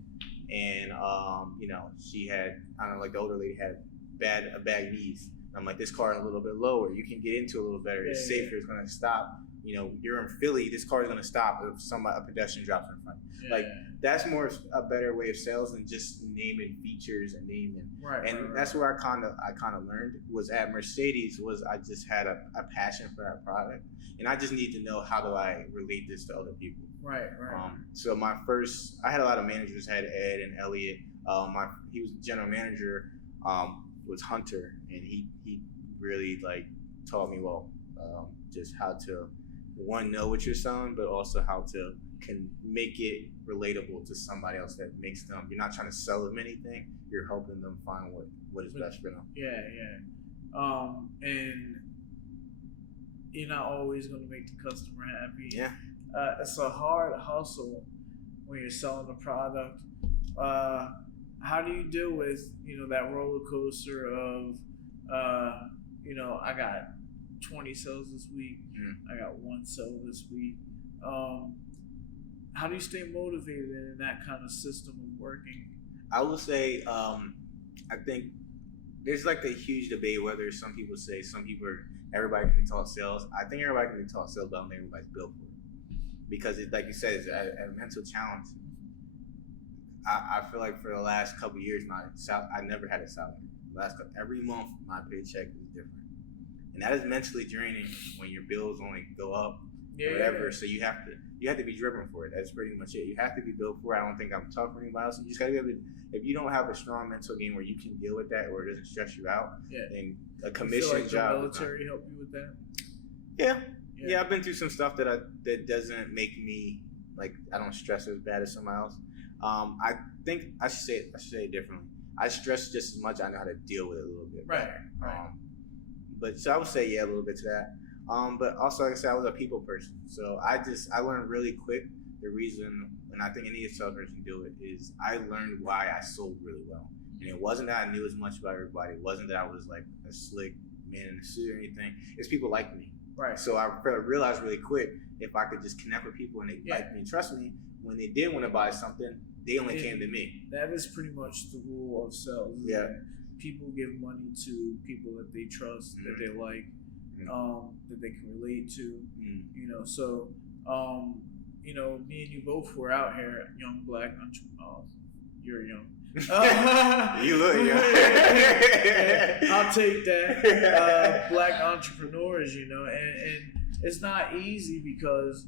and, she had, like the older lady had a bad knees. I'm like, this car is a little bit lower. You can get into it a little better. It's safer. It's going to stop. You're in Philly. This car is going to stop if a pedestrian drops in front. Like that's more a better way of sales than just naming features and naming. Right. That's where I kind of learned was at Mercedes. I just had a passion for that product, and I just need to know how do I relate this to other people. Right. So I had a lot of managers. I had Ed and Elliot. He was general manager. Was Hunter, and he really like taught me just how to know what you're selling, but also how to can make it relatable to somebody else that makes them. You're not trying to sell them anything. You're helping them find what is best for them. Yeah. And you're not always going to make the customer happy. Yeah. It's a hard hustle when you're selling a product. How do you deal with, that roller coaster of, I got 20 sales this week. I got 1 sale this week. How do you stay motivated in that kind of system of working? I would say, I think there's like a huge debate whether everybody can be taught sales. I think everybody can be taught sales, but I don't think everybody's built for it. Because like you said, it's a mental challenge. I feel like for the last couple of years, I never had a salary. Every month, my paycheck is different. And that is mentally draining when your bills only go up or whatever. So you have to be driven for it. That's pretty much it. You have to be built for it. I don't think I'm tough for anybody else. You just gotta be able to. If you don't have a strong mental game where you can deal with that or it doesn't stress you out, then a commission job. The military help you with that? Yeah. I've been through some stuff that doesn't make me like I don't stress as bad as somebody else. I think I should say it differently. I stress just as much. I know how to deal with it a little bit better. Right. But so I would say a little bit to that. But also, like I said, I was a people person. So I learned really quick the reason, and I think any salesperson can do it, is I learned why I sold really well. And it wasn't that I knew as much about everybody. It wasn't that I was like a slick man in a suit or anything. It's people like me. Right. So I realized really quick if I could just connect with people and they like me and trust me, when they did want to buy something, they only came to me. That is pretty much the rule of sales. Yeah. People give money to people that they trust, that they like, that they can relate to. So me and you both were out here at Young Black Entrepreneurs. You're young. You look young. I'll take that. Black entrepreneurs, and it's not easy because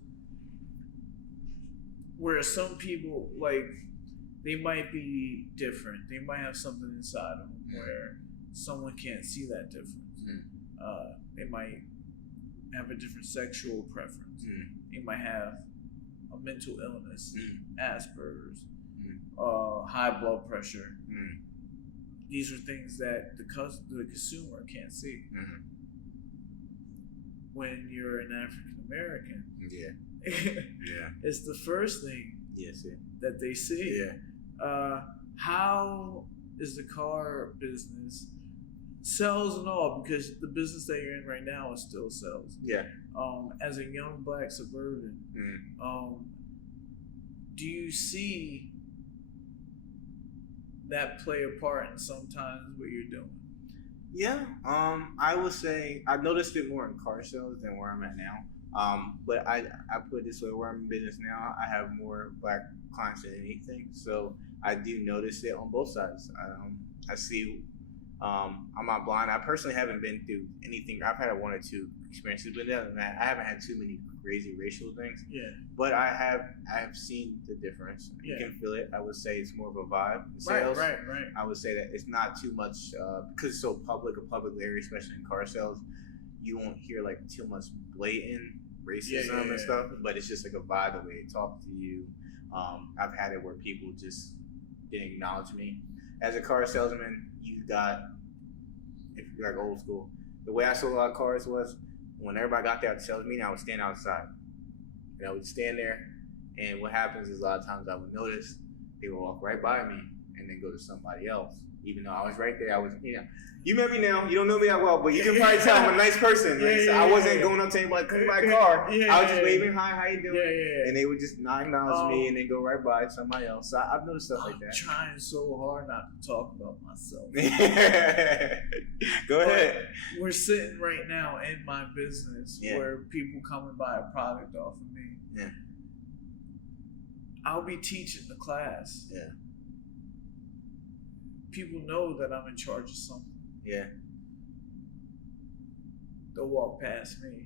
where some people, like, they might be different. They might have something inside of them where someone can't see that difference. They might have a different sexual preference. They might have a mental illness, Asperger's, high blood pressure. These are things that the consumer can't see. When you're an African American, it's the first thing that they see. How is the car business, sales and all, because the business that you're in right now is still sales. As a young Black suburban, do you see that play a part in sometimes what you're doing? I would say I've noticed it more in car sales than where I'm at now. But I put it this way, where I'm in business now, I have more Black clients than anything. So I do notice it on both sides. I see, I'm not blind. I personally haven't been through anything. I've had 1 or 2 experiences, but other than that, I haven't had too many crazy racial things. But I have seen the difference. You can feel it. I would say it's more of a vibe. Sales, right. I would say that it's not too much, because it's so a public area, especially in car sales, you won't hear like too much blatant racism and stuff, but it's just like a vibe, the way they talk to you. I've had it where people just didn't acknowledge me. As a car salesman, if you're like old school, the way I sold a lot of cars was when everybody got there at the sales meeting, I would stand outside. And I would stand there, and what happens is a lot of times I would notice they would walk right by me and then go to somebody else. Even though I was right there, you met me now. You don't know me that well, but you can probably tell I'm a nice person. So I wasn't going up to anybody, come my car. I was just waving, hi, how you doing? And they would just not acknowledge me and then go right by somebody else. So I've noticed stuff like that. I'm trying so hard not to talk about myself. Go ahead. We're sitting right now in my business where people come and buy a product off of me. I'll be teaching the class. People know that I'm in charge of something. They'll walk past me.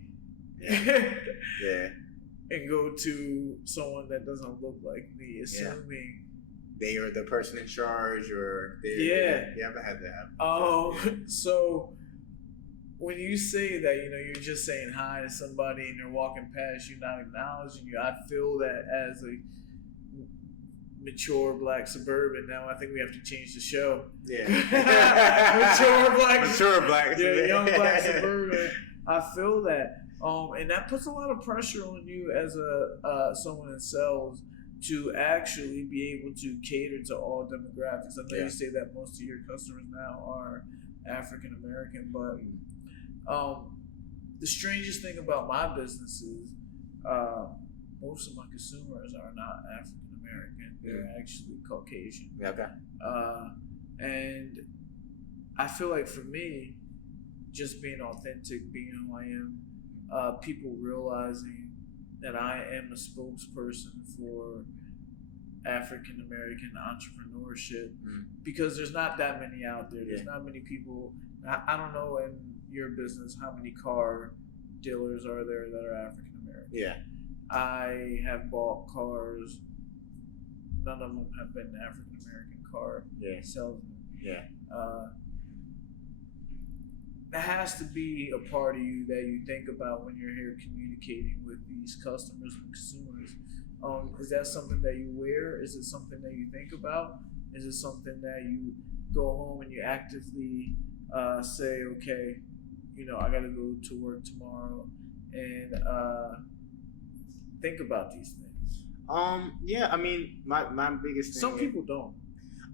And go to someone that doesn't look like me, assuming they are the person in charge, or you ever had that happen? So when you say that, you're just saying hi to somebody and they're walking past you, not acknowledging you, I feel that as a mature black suburban. Now I think we have to change the show. Yeah. mature black. Yeah, young black suburban. I feel that. And that puts a lot of pressure on you as someone that sells to actually be able to cater to all demographics. I know you say that most of your customers now are African American, but the strangest thing about my business is most of my consumers are not African American. They're actually Caucasian. Okay. And I feel like for me, just being authentic, being who I am, people realizing that I am a spokesperson for African American entrepreneurship, because there's not that many out there. There's not many people. I don't know in your business how many car dealers are there that are African American. Yeah. I have bought cars. None of them have been African American car salesmen. Yeah. That has to be a part of you that you think about when you're here communicating with these customers and consumers. Is that something that you wear? Is it something that you think about? Is it something that you go home and you actively say, okay, I got to go to work tomorrow and think about these things? Yeah, I mean, my biggest thing. Some people don't.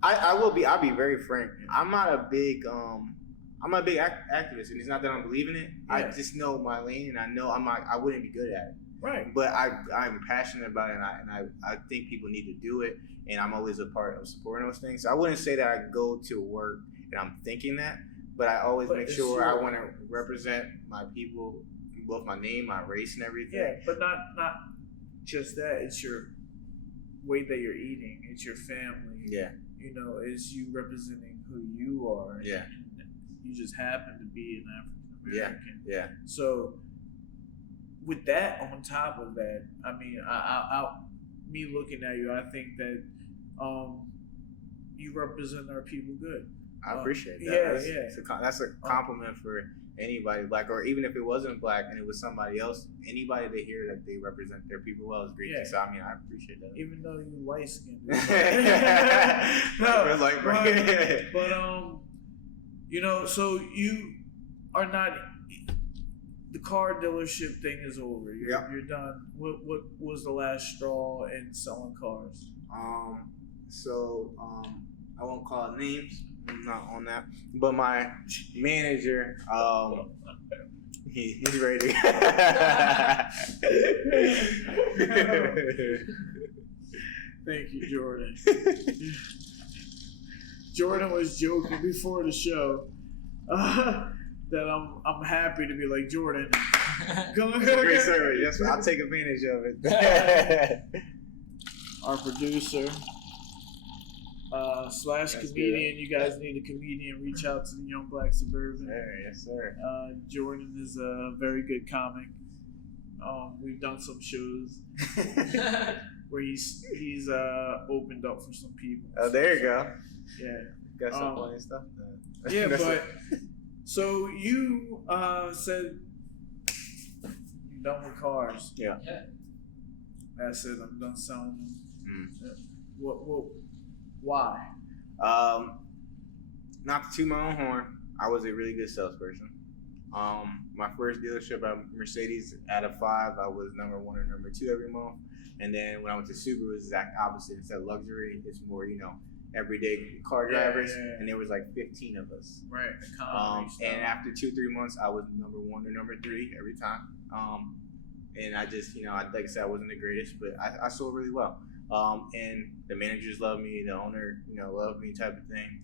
I'll be very frank. I'm not a big activist, and it's not that I don't believe in it. Yeah. I just know my lane, and I know I wouldn't be good at it. Right. But I'm passionate about it, and I think people need to do it, and I'm always a part of supporting those things. So I wouldn't say that I go to work and I'm thinking that, but I always make sure I want to represent my people, both my name, my race, and everything. Yeah, but not just that. It's your way that you're eating. It's your family. Yeah. It's you representing who you are. Yeah. And you just happen to be an African American. Yeah. So with that on top of that, I mean, me looking at you, I think that you represent our people good. I appreciate that. That's a compliment for anybody black, or even if it wasn't black and it was somebody else, anybody to hear that they represent their people well is great. So I mean, I appreciate that. Even though you light skinned. So you are not. The car dealership thing is over. You're done. What was the last straw in selling cars? I won't call names. I'm not on that. But my manager, he's ready to Thank you, Jordan. Jordan was joking before the show that I'm happy to be like, Jordan. Great service. Yes, I'll take advantage of it. Our producer. / comedian. You guys need a comedian, reach out to the Young Black Suburban. Yes, sir. Jordan is a very good comic. We've done some shows where he's opened up for some people. Oh, there you go. Yeah. Got some funny stuff then. Yeah, but so you said you're done with cars. Yeah. I said I'm done selling them. What? Why? Not to toot my own horn, I was a really good salesperson. My first dealership at Mercedes, out of 5, I was number 1 or number 2 every month. And then when I went to Subaru, it was the exact opposite. Instead of luxury, it's more, everyday car drivers. Yeah. And there was like 15 of us. Right. And after 2-3 months, I was number 1 or number 3 every time. And I just, like I said, I wasn't the greatest, but I sold really well. And the managers loved me, the owner, loved me, type of thing.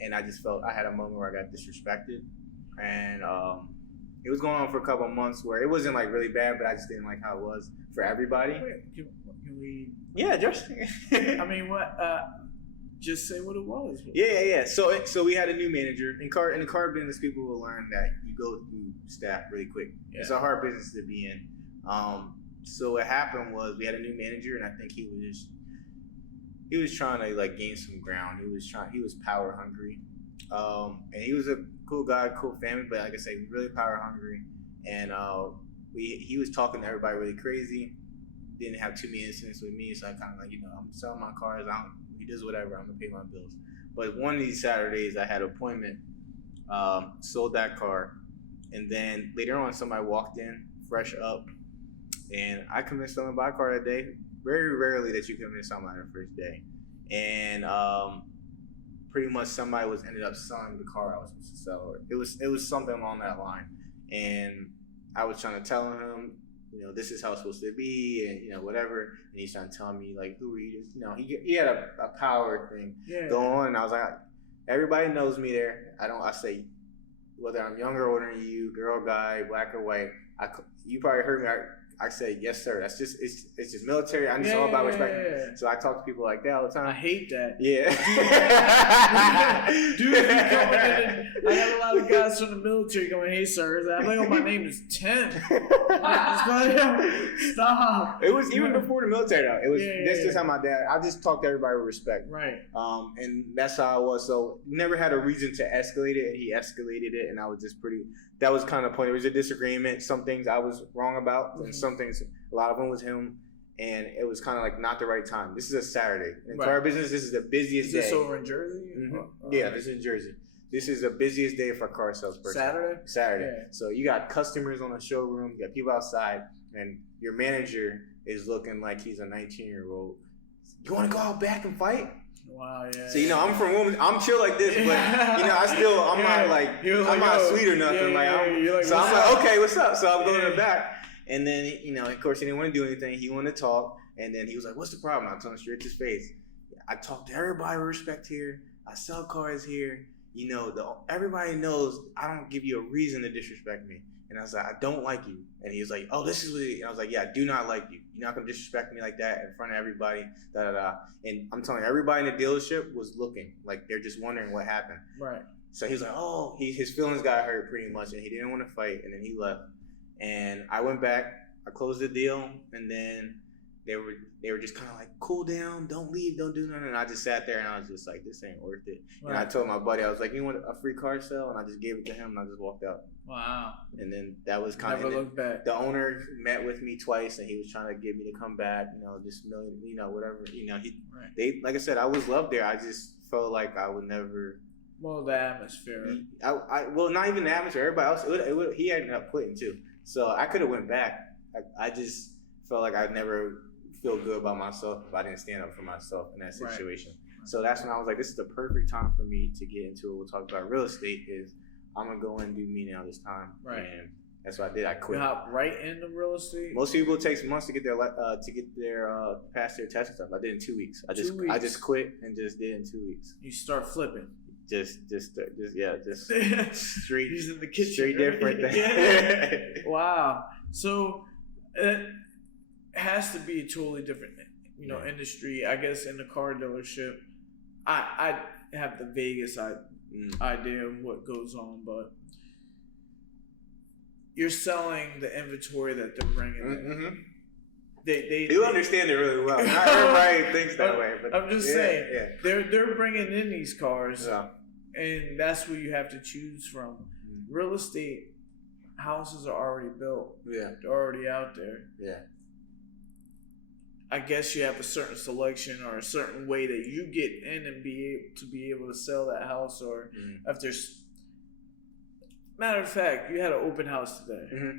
And I just felt I had a moment where I got disrespected, and it was going on for a couple of months where it wasn't like really bad, but I just didn't like how it was for everybody. Wait, can we? Yeah, just. I mean, what? Just say what it was. Yeah. So we had a new manager. In the car business, people will learn that you go through staff really quick. Yeah. It's a hard business to be in. So what happened was we had a new manager, and I think he was trying to like gain some ground. He was power hungry, And he was a cool guy, cool family, but like I say, really power hungry. And he was talking to everybody really crazy. Didn't have too many incidents with me, so I kind of like, I'm selling my cars. He does whatever. I'm gonna pay my bills. But one of these Saturdays, I had an appointment. Sold that car, and then later on, somebody walked in fresh up, and I convinced them to buy a car that day. Very rarely that you convince somebody the first day, and pretty much somebody ended up selling the car I was supposed to sell. Or it was something along that line, and I was trying to tell him, this is how it's supposed to be, and whatever. And he's trying to tell me like, who are you? He had a power thing going on, and I was like, everybody knows me there. I say, whether I'm younger or older than you, girl, guy, black or white. You probably heard me. I say, yes, sir. That's just it's just military. I'm just all about respect. Yeah. So I talk to people like that all the time. I hate that. Yeah. Dude, if you come in, I have a lot of guys from the military going, hey, sir. I'm like, oh, my name is Tim. Stop. It was even before the military, though. It was that's just how my dad. I just talked to everybody with respect. Right. And that's how I was. So never had a reason to escalate it, and he escalated it, and I was just pretty. That was kind of the point. It was a disagreement. Some things I was wrong about, and some things, a lot of them was him, and it was kind of like not the right time. This is a Saturday. In car business, this is the busiest day. Is this over in Jersey? Mm-hmm. Yeah, this is in Jersey. This is the busiest day for a car salesperson. Saturday. Yeah. So you got customers on the showroom, you got people outside, and your manager is looking like he's a 19-year-old. You want to go out back and fight? Wow, yeah. So I'm from women. I'm chill like this, but I'm not like I'm not sweet or nothing. I'm like, okay, what's up? So I'm going to the back, and then of course he didn't want to do anything. He wanted to talk, and then he was like, "What's the problem?" I told him straight to his face. I talk to everybody with respect here. I sell cars here. Everybody knows I don't give you a reason to disrespect me. And I was like, I don't like you. And he was like, oh, this is what and I was like, yeah, I do not like you. You're not going to disrespect me like that in front of everybody, da-da-da. And I'm telling you, everybody in the dealership was looking. Like, they're just wondering what happened. Right. So he was like, oh, his feelings got hurt pretty much, and he didn't want to fight, and then he left. And I went back, I closed the deal, and then they were just kind of like, cool down, don't leave, don't do nothing. And I just sat there, and I was just like, this ain't worth it. Right. And I told my buddy, I was like, you want a free car sale? And I just gave it to him, and I just walked out. Wow. And then that was kind of never looked back. The owner met with me twice, and he was trying to get me to come back. This million, whatever. They like I said, I was loved there. I just felt like I would never. Well, the atmosphere. Well, not even the atmosphere. Everybody else, he ended up quitting too. So I could have went back. I just felt like I'd never feel good about myself if I didn't stand up for myself in that situation. Right. So that's when I was like, this is the perfect time for me to get into it. We'll talk about real estate. Is I'm gonna go and do me now this time. Right. And that's what I did. I quit. You hop right into real estate. Most people it takes months to get their pass their test and stuff. I did it in 2 weeks. I just quit and just did it in 2 weeks. You start flipping. Just straight. He's in the kitchen. Straight different. Yeah. Wow. So it has to be a totally different, industry. I guess in the car dealership, I have the vaguest idea of what goes on, but you're selling the inventory that they're bringing in. They do understand it really well. Not everybody thinks that way, but I'm just saying they're bringing in these cars, and that's what you have to choose from. Real estate houses are already built. Yeah, they're already out there. Yeah. I guess you have a certain selection or a certain way that you get in and be able to sell that house, or if there's. Matter of fact, you had an open house today. Mm-hmm.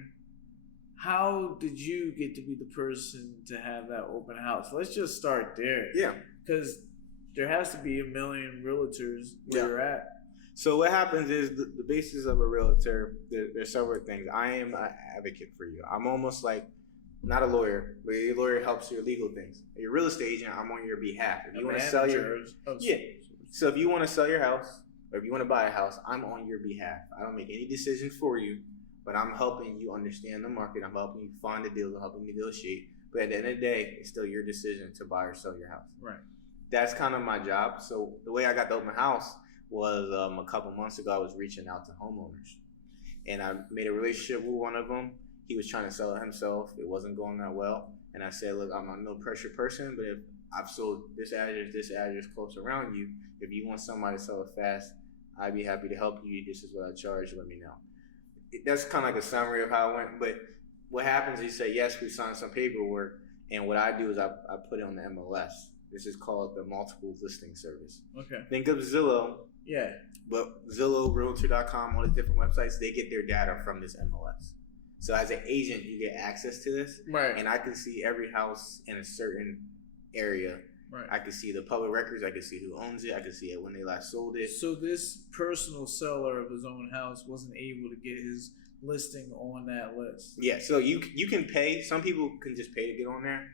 How did you get to be the person to have that open house? Let's just start there. Yeah. Because there has to be a million realtors where you're at. So what happens is the basis of a realtor, there's several things. I am an advocate for you. I'm almost like, not a lawyer, but your lawyer helps your legal things. Your real estate agent, I'm on your behalf. If you want to sell So if you want to sell your house, or if you want to buy a house, I'm on your behalf. I don't make any decisions for you. But I'm helping you understand the market. I'm helping you find the deals. I'm helping you negotiate. But at the end of the day, it's still your decision to buy or sell your house. Right. That's kind of my job. So the way I got the open house was a couple months ago, I was reaching out to homeowners. And I made a relationship with one of them. He was trying to sell it himself. It wasn't going that well. And I said, look, I'm a no pressure person, but if I've sold this address close around you, if you want somebody to sell it fast, I'd be happy to help you. This is what I charge. Let me know. That's kind of like a summary of how it went. But what happens is you say, yes, we signed some paperwork. And what I do is I put it on the MLS. This is called the multiple listing service. Okay. Think of Zillow. Yeah. But Zillow, Realtor.com, all the different websites, they get their data from this MLS. So as an agent, you get access to this. Right. And I can see every house in a certain area. Right. I can see the public records. I can see who owns it. I can see it when they last sold it. So this personal seller of his own house wasn't able to get his listing on that list. Yeah. So you can pay. Some people can just pay to get on there,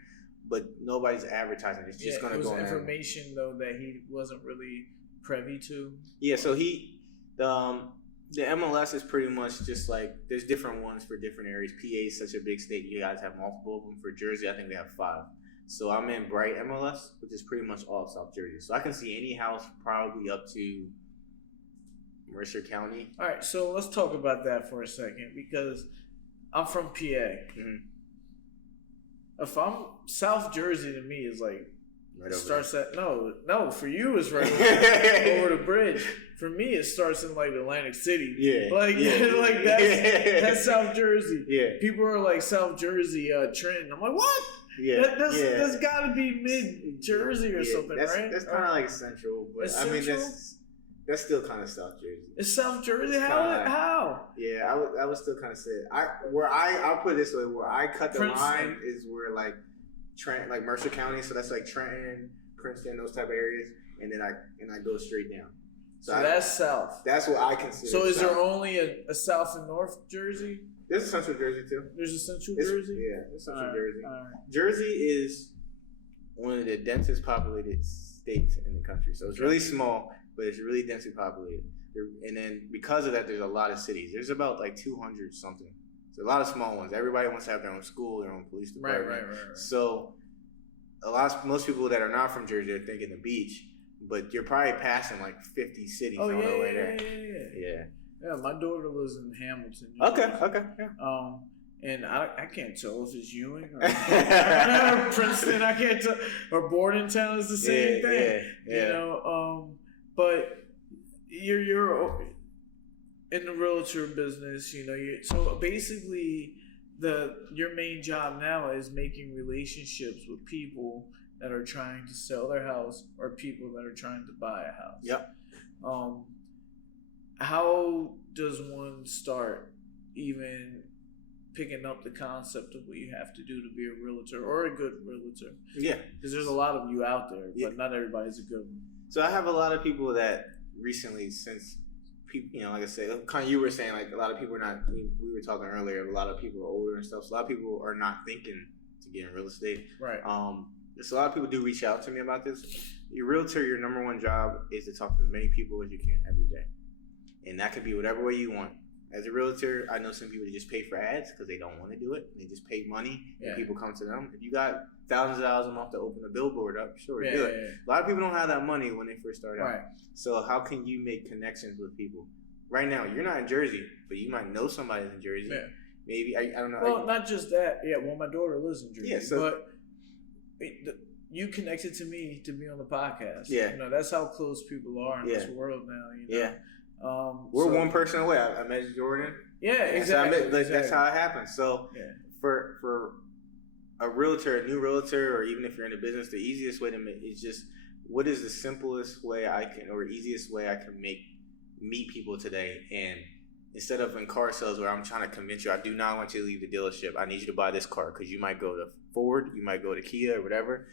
but nobody's advertising. It's just going to go on there. It was information though that he wasn't really privy to. Yeah. So the MLS is pretty much just like there's different ones for different areas. PA is such a big state. You guys have multiple of them. For Jersey, I think they have 5. So I'm in Bright MLS, which is pretty much all of South Jersey. So I can see any house probably up to Mercer County. All right, so let's talk about that for a second because I'm from PA. Mm-hmm. If I'm South Jersey, to me is like right starts at no for you it's right over the bridge. For me, it starts in like Atlantic City. Yeah, like that's South Jersey. Yeah, people are like South Jersey, Trenton. I'm like, what? Yeah, that's got to be mid Jersey or something, right? That's kind of like central, but I mean that's still kind of South Jersey. It's South Jersey. How? Yeah, I would still kind of say it. I'll put it this way: where I cut the line is where like Trent, like Mercer County, so that's like Trenton, Princeton, those type of areas, and then I go straight down. So that's south. That's what I consider. So is south. there only a South and North Jersey? There's a Central Jersey too. There's a Central Jersey? Yeah, there's Central Jersey. Jersey is one of the densest populated states in the country. So it's really small, but it's really densely populated. And then because of that, there's a lot of cities. There's about like 200 something. So a lot of small ones. Everybody wants to have their own school, their own police department. Right. So most people that are not from Jersey are thinking the beach, but you're probably passing like 50 cities on the way there. Yeah. Yeah, my daughter lives in Hamilton. Okay, yeah. And I can't tell if it's Ewing or Princeton. I can't tell. Or Bordentown is the same thing. Yeah. You know, but you're in the realtor business. You know, so basically your main job now is making relationships with people that are trying to sell their house or people that are trying to buy a house. Yep. How does one start even picking up the concept of what you have to do to be a realtor or a good realtor? Yeah. Because there's a lot of you out there, but not everybody's a good one. So I have a lot of people that recently, since people, you know, like I said, kind of you were saying, like a lot of people are not, we were talking earlier, a lot of people are older and stuff. So a lot of people are not thinking to get in real estate. Right. So a lot of people do reach out to me about this. Your realtor, your number one job is to talk to as many people as you can every day. And that could be whatever way you want. As a realtor, I know some people that just pay for ads because they don't want to do it. They just pay money and people come to them. If you got thousands of dollars a month to open a billboard up, sure, do it. Yeah. A lot of people don't have that money when they first start out. So how can you make connections with people? Right now, you're not in Jersey, but you might know somebody in Jersey. Yeah. Maybe, I don't know. Well, not just that. Yeah, well, my daughter lives in Jersey. Yeah, but you connected to me to be on the podcast. Yeah. You know, that's how close people are in this world now. You know? Yeah. We're one person away. I met Jordan. Yeah, exactly. So that's how it happens. So for a realtor, a new realtor, or even if you're in a business, the easiest way to make is just what is the simplest way easiest way I can meet people today. And instead of in car sales where I'm trying to convince you, I do not want you to leave the dealership. I need you to buy this car because you might go to Ford, you might go to Kia or whatever.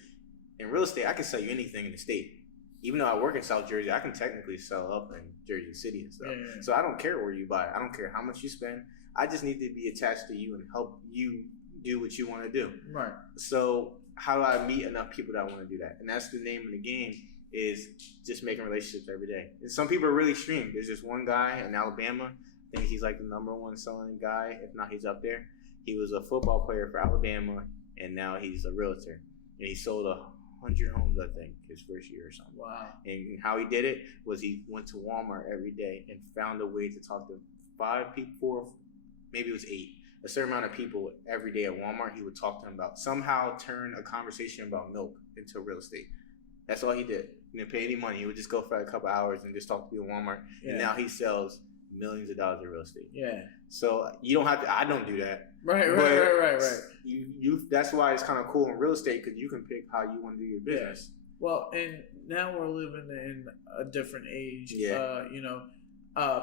In real estate, I can sell you anything in the state. Even though I work in South Jersey, I can technically sell up in Jersey City and stuff. Yeah. So I don't care where you buy. I don't care how much you spend. I just need to be attached to you and help you do what you want to do. Right. So how do I meet enough people that want to do that? And that's the name of the game, is just making relationships every day. And some people are really extreme. There's this one guy in Alabama. I think he's like the number one selling guy. If not, he's up there. He was a football player for Alabama, and now he's a realtor. And he sold 100 homes, I think, his first year or something. Wow. And how he did it was he went to Walmart every day and found a way to talk to 5 people, 4, maybe it was 8, a certain amount of people every day at Walmart. He would talk to them about, somehow turn a conversation about milk into real estate. That's all he did. He didn't pay any money. He would just go for a couple hours and just talk to people at Walmart. Yeah. And now he sells millions of dollars in real estate. Yeah. So you don't have to. I don't do that. Right. You. That's why it's kind of cool in real estate because you can pick how you want to do your business. Yeah. Well, and now we're living in a different age. Yeah.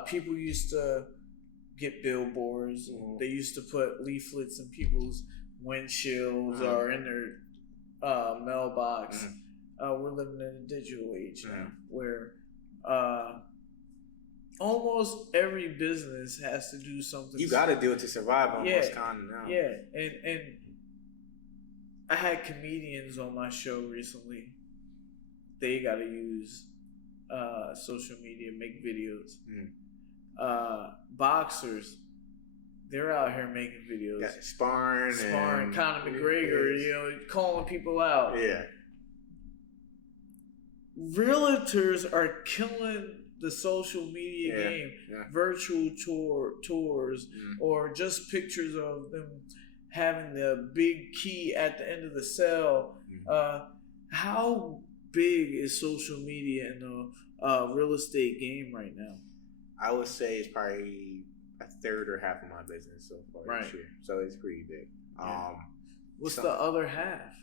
People used to get billboards. Mm-hmm. They used to put leaflets in people's windshields or in their mailbox. Mm-hmm. We're living in a digital age now where almost every business has to do something. You got to do it to survive almost kind of now. Yeah, and I had comedians on my show recently. They got to use social media, make videos. Boxers, they're out here making videos. Yeah, sparring, Conor McGregor, calling people out. Yeah. Realtors are killing the social media game. Yeah. Virtual tours or just pictures of them having the big key at the end of the sale. How big is social media in the real estate game right now? I would say it's probably a third or half of my business so far this year. So it's pretty big. What's the other half?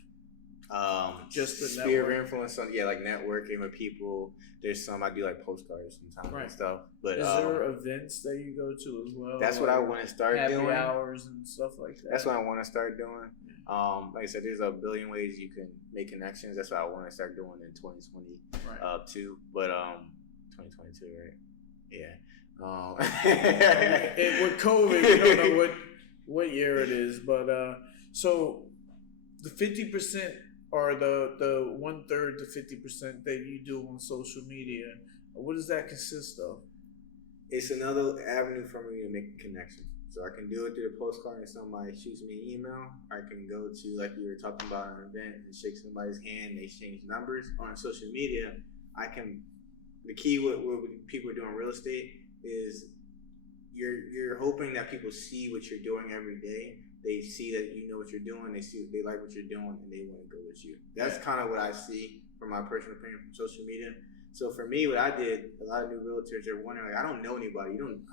Just the sphere of influence on like networking with people. There's some I do like postcards sometimes and stuff. But is there events that you go to as well? That's what I want to start doing. Happy hours and stuff like that. That's what I want to start doing. Like I said, there's a billion ways you can make connections. That's what I want to start doing in 2022. But 2022, right? Yeah. And with COVID, we don't know what year it is, but so the 50%. Or the 1/3 to 50% that you do on social media, what does that consist of? It's another avenue for me to make a connection. So I can do it through the postcard and somebody shoots me an email. I can go to, like you were talking about, an event and shake somebody's hand and they exchange numbers. On social media, the key with people doing real estate is you're hoping that people see what you're doing every day. They see that you know what you're doing. They like what you're doing, and they want to go with you. That's kind of what I see from my personal opinion from social media. So for me, what I did, a lot of new realtors are wondering, like, I don't know anybody. When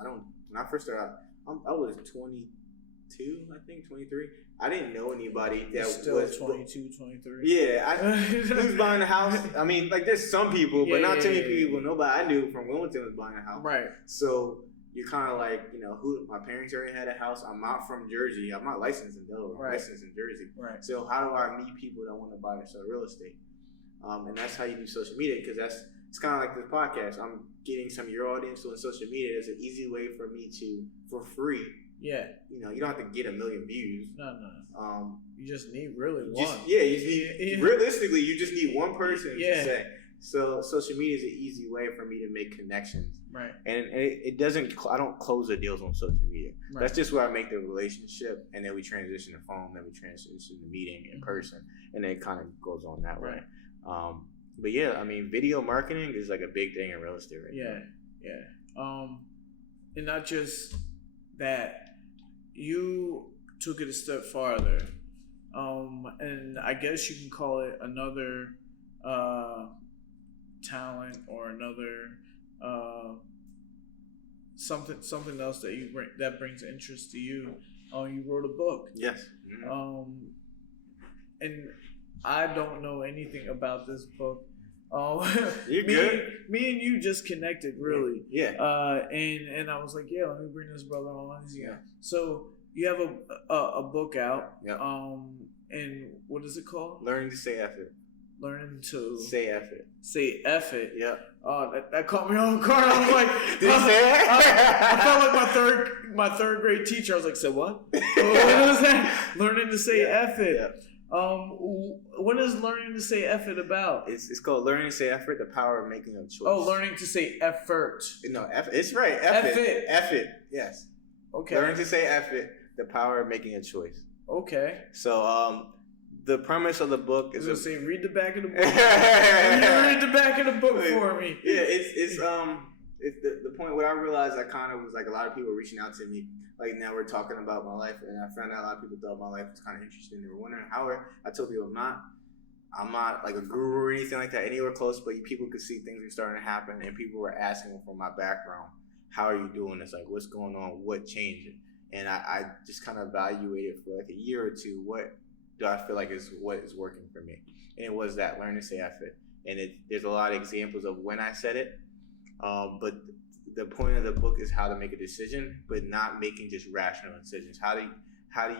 I first started out, I was 22, I think, 23. I didn't know anybody that was 22, 23. Yeah, who's buying a house? I mean, like, there's some people, but not too many people. Nobody I knew from Wilmington was buying a house. Right. So you're kind of like, who? My parents already had a house. I'm not from Jersey. I'm not licensed in Delaware. I'm licensed in Jersey. Right. So how do I meet people that want to buy or sell real estate? And that's how you do social media, because it's kind of like this podcast. I'm getting some of your audience on social media. It's an easy way for me to, for free. Yeah. You don't have to get 1 million views. No. You just need really one. Realistically, you just need one person to say. So social media is an easy way for me to make connections. Right. And it doesn't, I don't close the deals on social media. Right. That's just where I make the relationship, and then we transition to phone, then we transition to meeting in person, and then it kind of goes on that way. But yeah, I mean, video marketing is like a big thing in real estate right now. Yeah. And not just that, you took it a step farther. And I guess you can call it another talent or another something else that brings interest to you. You wrote a book. Yes. Mm-hmm. And I don't know anything about this book. You're good. Me and you just connected, really. Yeah. And I was like, yeah, let me bring this brother on. Yeah. So you have a book out. Yep. And what is it called? Learning to say F it. Learning to say F it. Say F it. Yeah. That caught me off guard. I was like, did you say that? I felt like my third grade teacher. I was like, say what? What is that? Learning to say F it. Yeah. What is learning to say effort about? It's called Learning to Say Effort, the Power of Making a Choice. Oh, learning to say effort. No, it's right. Effort. Yes. Okay. Learning to say effort, the power of making a choice. Okay. So, the premise of the book is. Read the back of the book. Read the back of the book for me. Yeah, it's the point. What I realized, I kind of was like, a lot of people reaching out to me. Like, now we're talking about my life, and I found out a lot of people thought my life was kind of interesting. They were wondering how I told people I'm not I'm not like a guru or anything like that anywhere close, but people could see things are starting to happen, and people were asking for my background. How are you doing this? Like, what's going on? What changed? And I just kind of evaluated for like a year or two. What do I feel like is what is working for me? And it was that learn to say F it. And there's a lot of examples of when I said it. But the point of the book is how to make a decision, but not making just rational decisions. How do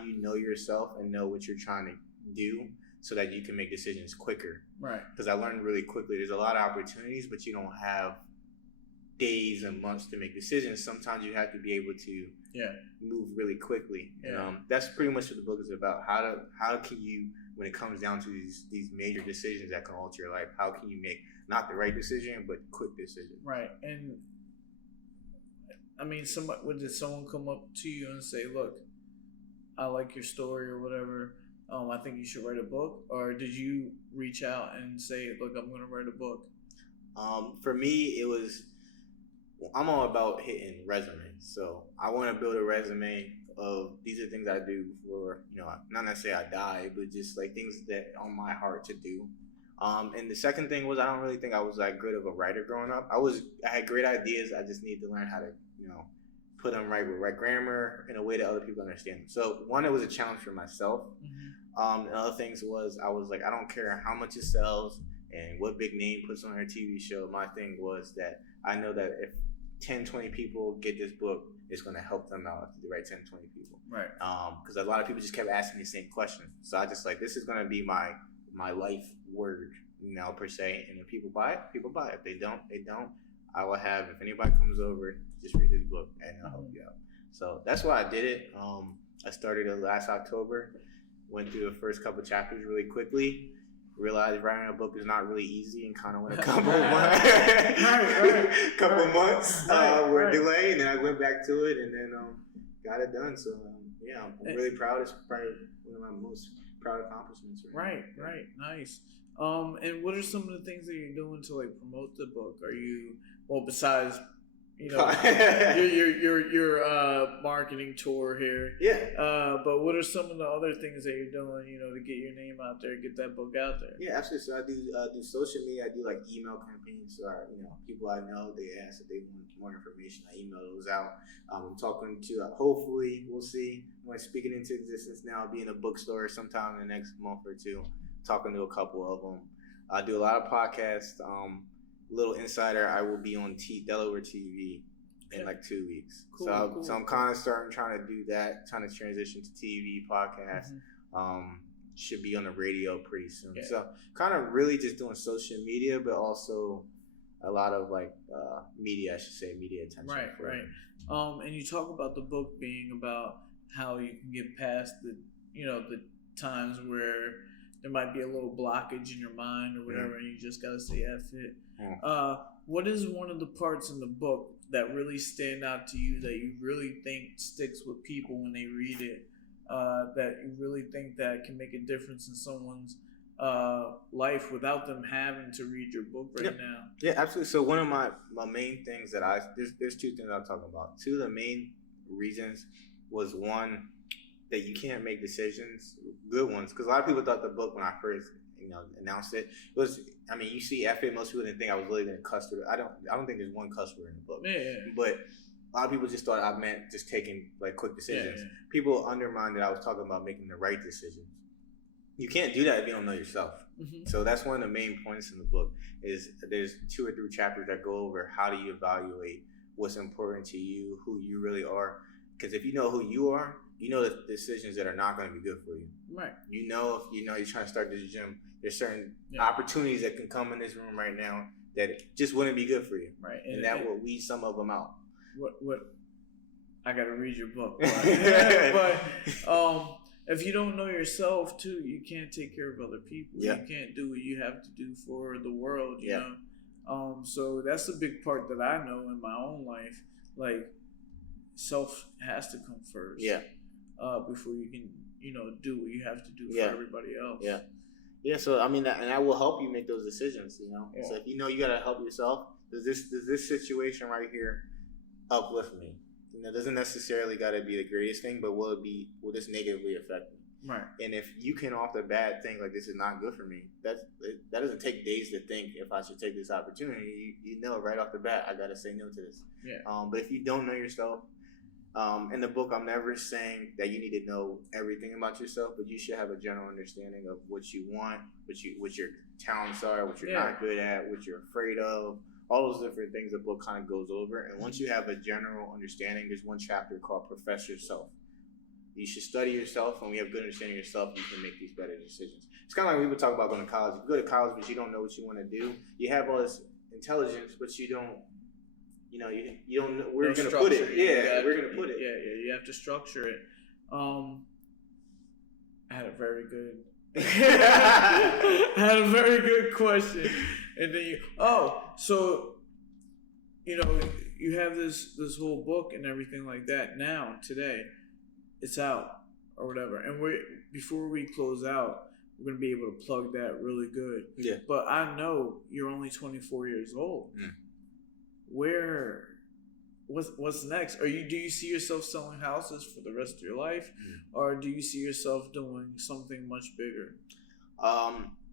you know yourself and know what you're trying to do so that you can make decisions quicker? Right. Because I learned really quickly there's a lot of opportunities, but you don't have days and months to make decisions. Sometimes you have to be able to move really quickly. And that's pretty much what the book is about. How can you, when it comes down to these major decisions that can alter your life, how can you make not the right decision but quick decision? Right. And I mean, did someone come up to you and say, look, I like your story or whatever, I think you should write a book? Or did you reach out and say, look, I'm going to write a book? For me, it was, I'm all about hitting resumes. So I want to build a resume of these are things I do for, not necessarily I die, but just like things that on my heart to do. And the second thing was, I don't really think I was that good of a writer growing up. I had great ideas. I just needed to learn how to, put them right with right grammar in a way that other people understand them. So one, it was a challenge for myself. And other things was, I was like, I don't care how much it sells and what big name puts on her TV show. My thing was that I know that if 10, 20 people get this book, it's going to help them out, the right 10, 20 people. Right. Because a lot of people just kept asking the same question. So I just like, this is going to be my life word, per se. And if people buy it, people buy it. If they don't, they don't. I will have, if anybody comes over, just read this book and I'll help you out. So that's why I did it. I started it last October, went through the first couple chapters really quickly, realized writing a book is not really easy and kind of went a couple months were delayed, and then I went back to it and then got it done. So I'm really proud. It's probably one of my most proud accomplishments. Right. Nice. And what are some of the things that you're doing to like promote the book? Are you, well, besides your marketing tour here? Yeah. But what are some of the other things that you're doing, to get your name out there, get that book out there? Yeah, absolutely. So I do social media. I do like email campaigns. So people I know, they ask if they want more information. I email those out. I'm talking to, hopefully, we'll see. I'm speaking into existence now. I'll be in a bookstore sometime in the next month or two. Talking to a couple of them. I do a lot of podcasts. Little insider, I will be on Delaware TV in like 2 weeks. Cool. So I'm kind of trying to do that, trying to transition to TV, podcast. Should be on the radio pretty soon. Yeah. So kind of really just doing social media, but also a lot of like media, I should say, media attention. Right. And you talk about the book being about how you can get past the times where there might be a little blockage in your mind or whatever, and you just gotta say F it. What is one of the parts in the book that really stand out to you that you really think sticks with people when they read it? That you really think that can make a difference in someone's life without them having to read your book now? Yeah, absolutely. So one of my main things that there's two things I'm talking about. Two of the main reasons was, one, that you can't make decisions, good ones, because a lot of people thought the book, when I first announced it, was, you see F it, most people didn't think I was really going to cuss word. I don't think there's one cuss word in the book. Yeah. But a lot of people just thought I meant just taking like quick decisions. Yeah. People undermined that I was talking about making the right decisions. You can't do that if you don't know yourself. So that's one of the main points in the book. Is there's 2 or 3 chapters that go over how do you evaluate what's important to you, who you really are. Because if you know who you are, you know the decisions that are not going to be good for you. Right. If you're trying to start this gym, there's certain opportunities that can come in this room right now that just wouldn't be good for you. Right. And that will weed some of them out. What I got to read your book. But if you don't know yourself too, you can't take care of other people. Yeah. You can't do what you have to do for the world, you know? So that's a big part that I know in my own life. Like, self has to come first. Yeah. Before you can, do what you have to do for everybody else. Yeah. Yeah. So and that will help you make those decisions. Yeah. So if you gotta help yourself, does this situation right here uplift me? It doesn't necessarily gotta be the greatest thing, but will this negatively affect me? Right. And if you can off the bat think like this is not good for me, that doesn't take days to think if I should take this opportunity. You know right off the bat I gotta say no to this. Yeah. But if you don't know yourself, in the book I'm never saying that you need to know everything about yourself, but you should have a general understanding of what you want, what your talents are, what you're not good at, what you're afraid of. All those different things the book kind of goes over. And once you have a general understanding, there's one chapter called Profess Yourself. You should study yourself, and when you have good understanding of yourself, you can make these better decisions. It's kind of like we would talk about going to college. If you go to college, but you don't know what you want to do, you have all this intelligence, but you don't, you don't know where you're going to put it. Yeah, we're going to put it. Yeah, you have to structure it. I had a very good question. And then so you have this whole book and everything like that now, today. It's out or whatever. And before we close out, we're going to be able to plug that really good. Yeah. But I know you're only 24 years old. Mm. What's next? Do you see yourself selling houses for the rest of your life? Or do you see yourself doing something much bigger?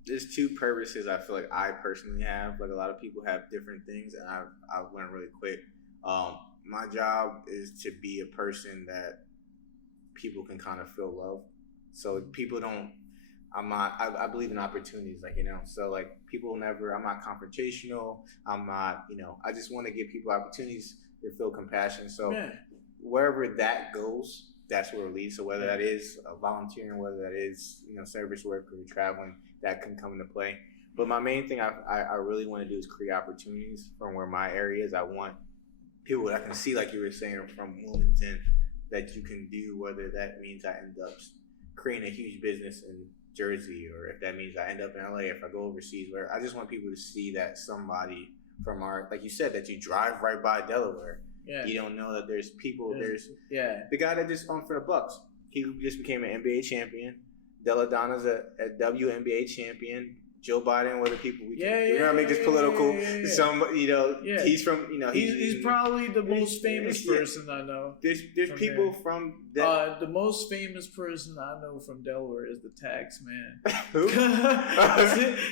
There's two purposes I feel like I personally have. Like a lot of people have different things, and I've learned really quick. My job is to be a person that people can kind of feel love. So people don't, I believe in opportunities, so like I'm not confrontational. I'm not, I just want to give people opportunities to feel compassion. So wherever that goes, that's where it leads. So whether that is volunteering, whether that is, service work or traveling, that can come into play. But my main thing I really want to do is create opportunities from where my area is. I want people that I can see, like you were saying, from Wilmington, that you can do, whether that means I end up creating a huge business in Jersey, or if that means I end up in LA, if I go overseas, where I just want people to see that somebody from like you said, that you drive right by Delaware. Yeah. You don't know that there's people, there's the guy that just for the Bucks, he just became an NBA champion. Della Donna's a WNBA champion. Joe Biden, whether people make this political. He's from he's probably the most famous person I know. There's people from the most famous person I know from Delaware is the tax man. Who?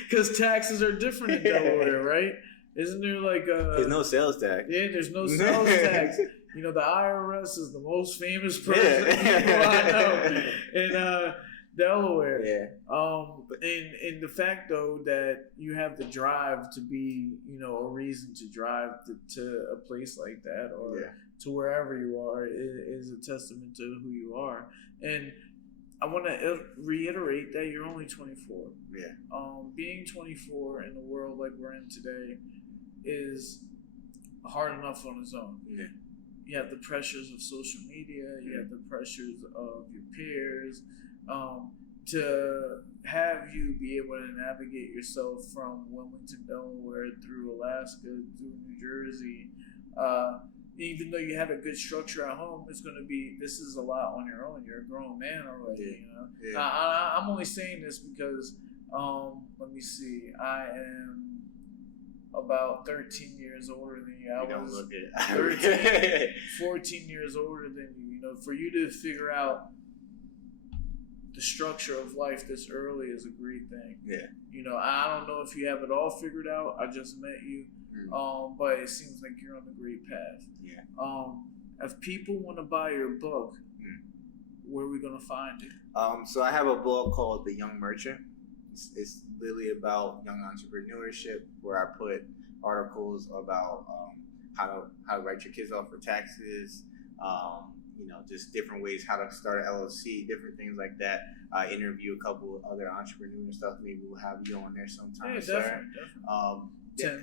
Because taxes are different in Delaware, right? Isn't there like there's no sales tax? Yeah, there's no sales tax. The IRS is the most famous person I know in Delaware. Yeah. And the fact though that you have the drive to be, a reason to drive to a place like that or to wherever you are is a testament to who you are. And I want to reiterate that you're only 24. Yeah. Being 24 in the world like we're in today is hard enough on its own. Yeah. You have the pressures of social media. You have the pressures of your peers. To have you be able to navigate yourself from Wilmington, Delaware, through Alaska, through New Jersey, even though you have a good structure at home, this is a lot on your own. You're a grown man already, Yeah. I'm only saying this because, let me see, I am about 13 years older than you. I was 14 years older than you. For you to figure out the structure of life this early is a great thing. Yeah. I don't know if you have it all figured out. I just met you. But it seems like you're on a great path. Yeah. If people want to buy your book, where are we going to find it? So I have a blog called The Young Merchant. It's literally about young entrepreneurship, where I put articles about how to write your kids off for taxes, just different ways how to start an LLC, different things like that. I interview a couple of other entrepreneurs and stuff. Maybe we'll have you on there sometime. Yeah, definitely. Tim.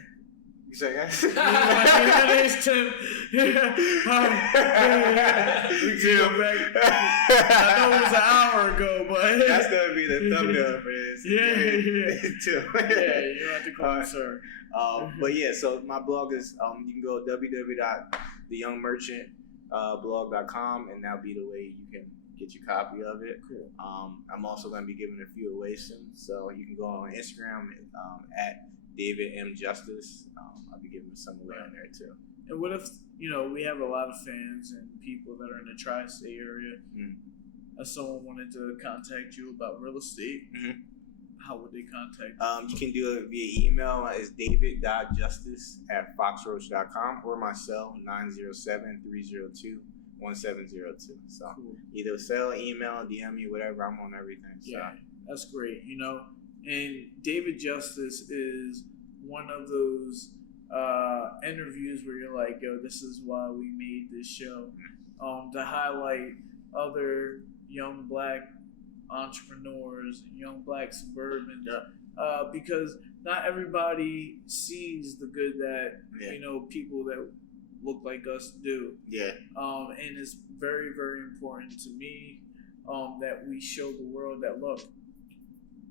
You say yes? My name's Tim. I know it was an hour ago, but that's gonna be the thumbnail for this. Tim. Yeah, you don't have to call me sir. But yeah, so my blog is you can go www.theyoungmerchantblog.com, and that'll be the way you can get your copy of it. Cool. I'm also going to be giving a few away soon, so you can go on Instagram at David M. Justice. I'll be giving some away on there too. And what if we have a lot of fans and people that are in the tri-state area? if someone wanted to contact you about real estate, how would they contact you? You can do it via email. It's david.justice@foxroach.com or my cell 907-302-1702. So either cell, email, DM me, whatever. I'm on everything. So. Yeah, that's great. And David Justice is one of those interviews where you're like, yo, this is why we made this show, to highlight other young black entrepreneurs, young black suburbans, because not everybody sees the good that people that look like us do. And it's very, very important to me that we show the world that, look,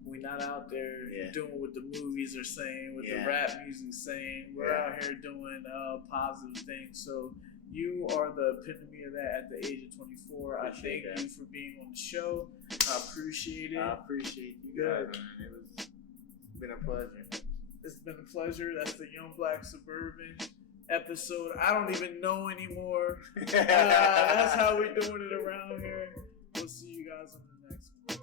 we're not out there doing what the movies are saying, what the rap music's saying. We're out here doing positive things. So you are the epitome of that at the age of 24. I thank you for being on the show. I appreciate it. I appreciate you guys, man. It's been a pleasure. It's been a pleasure. That's the Young Black Suburban episode. I don't even know anymore. That's how we're doing it around here. We'll see you guys on the next one.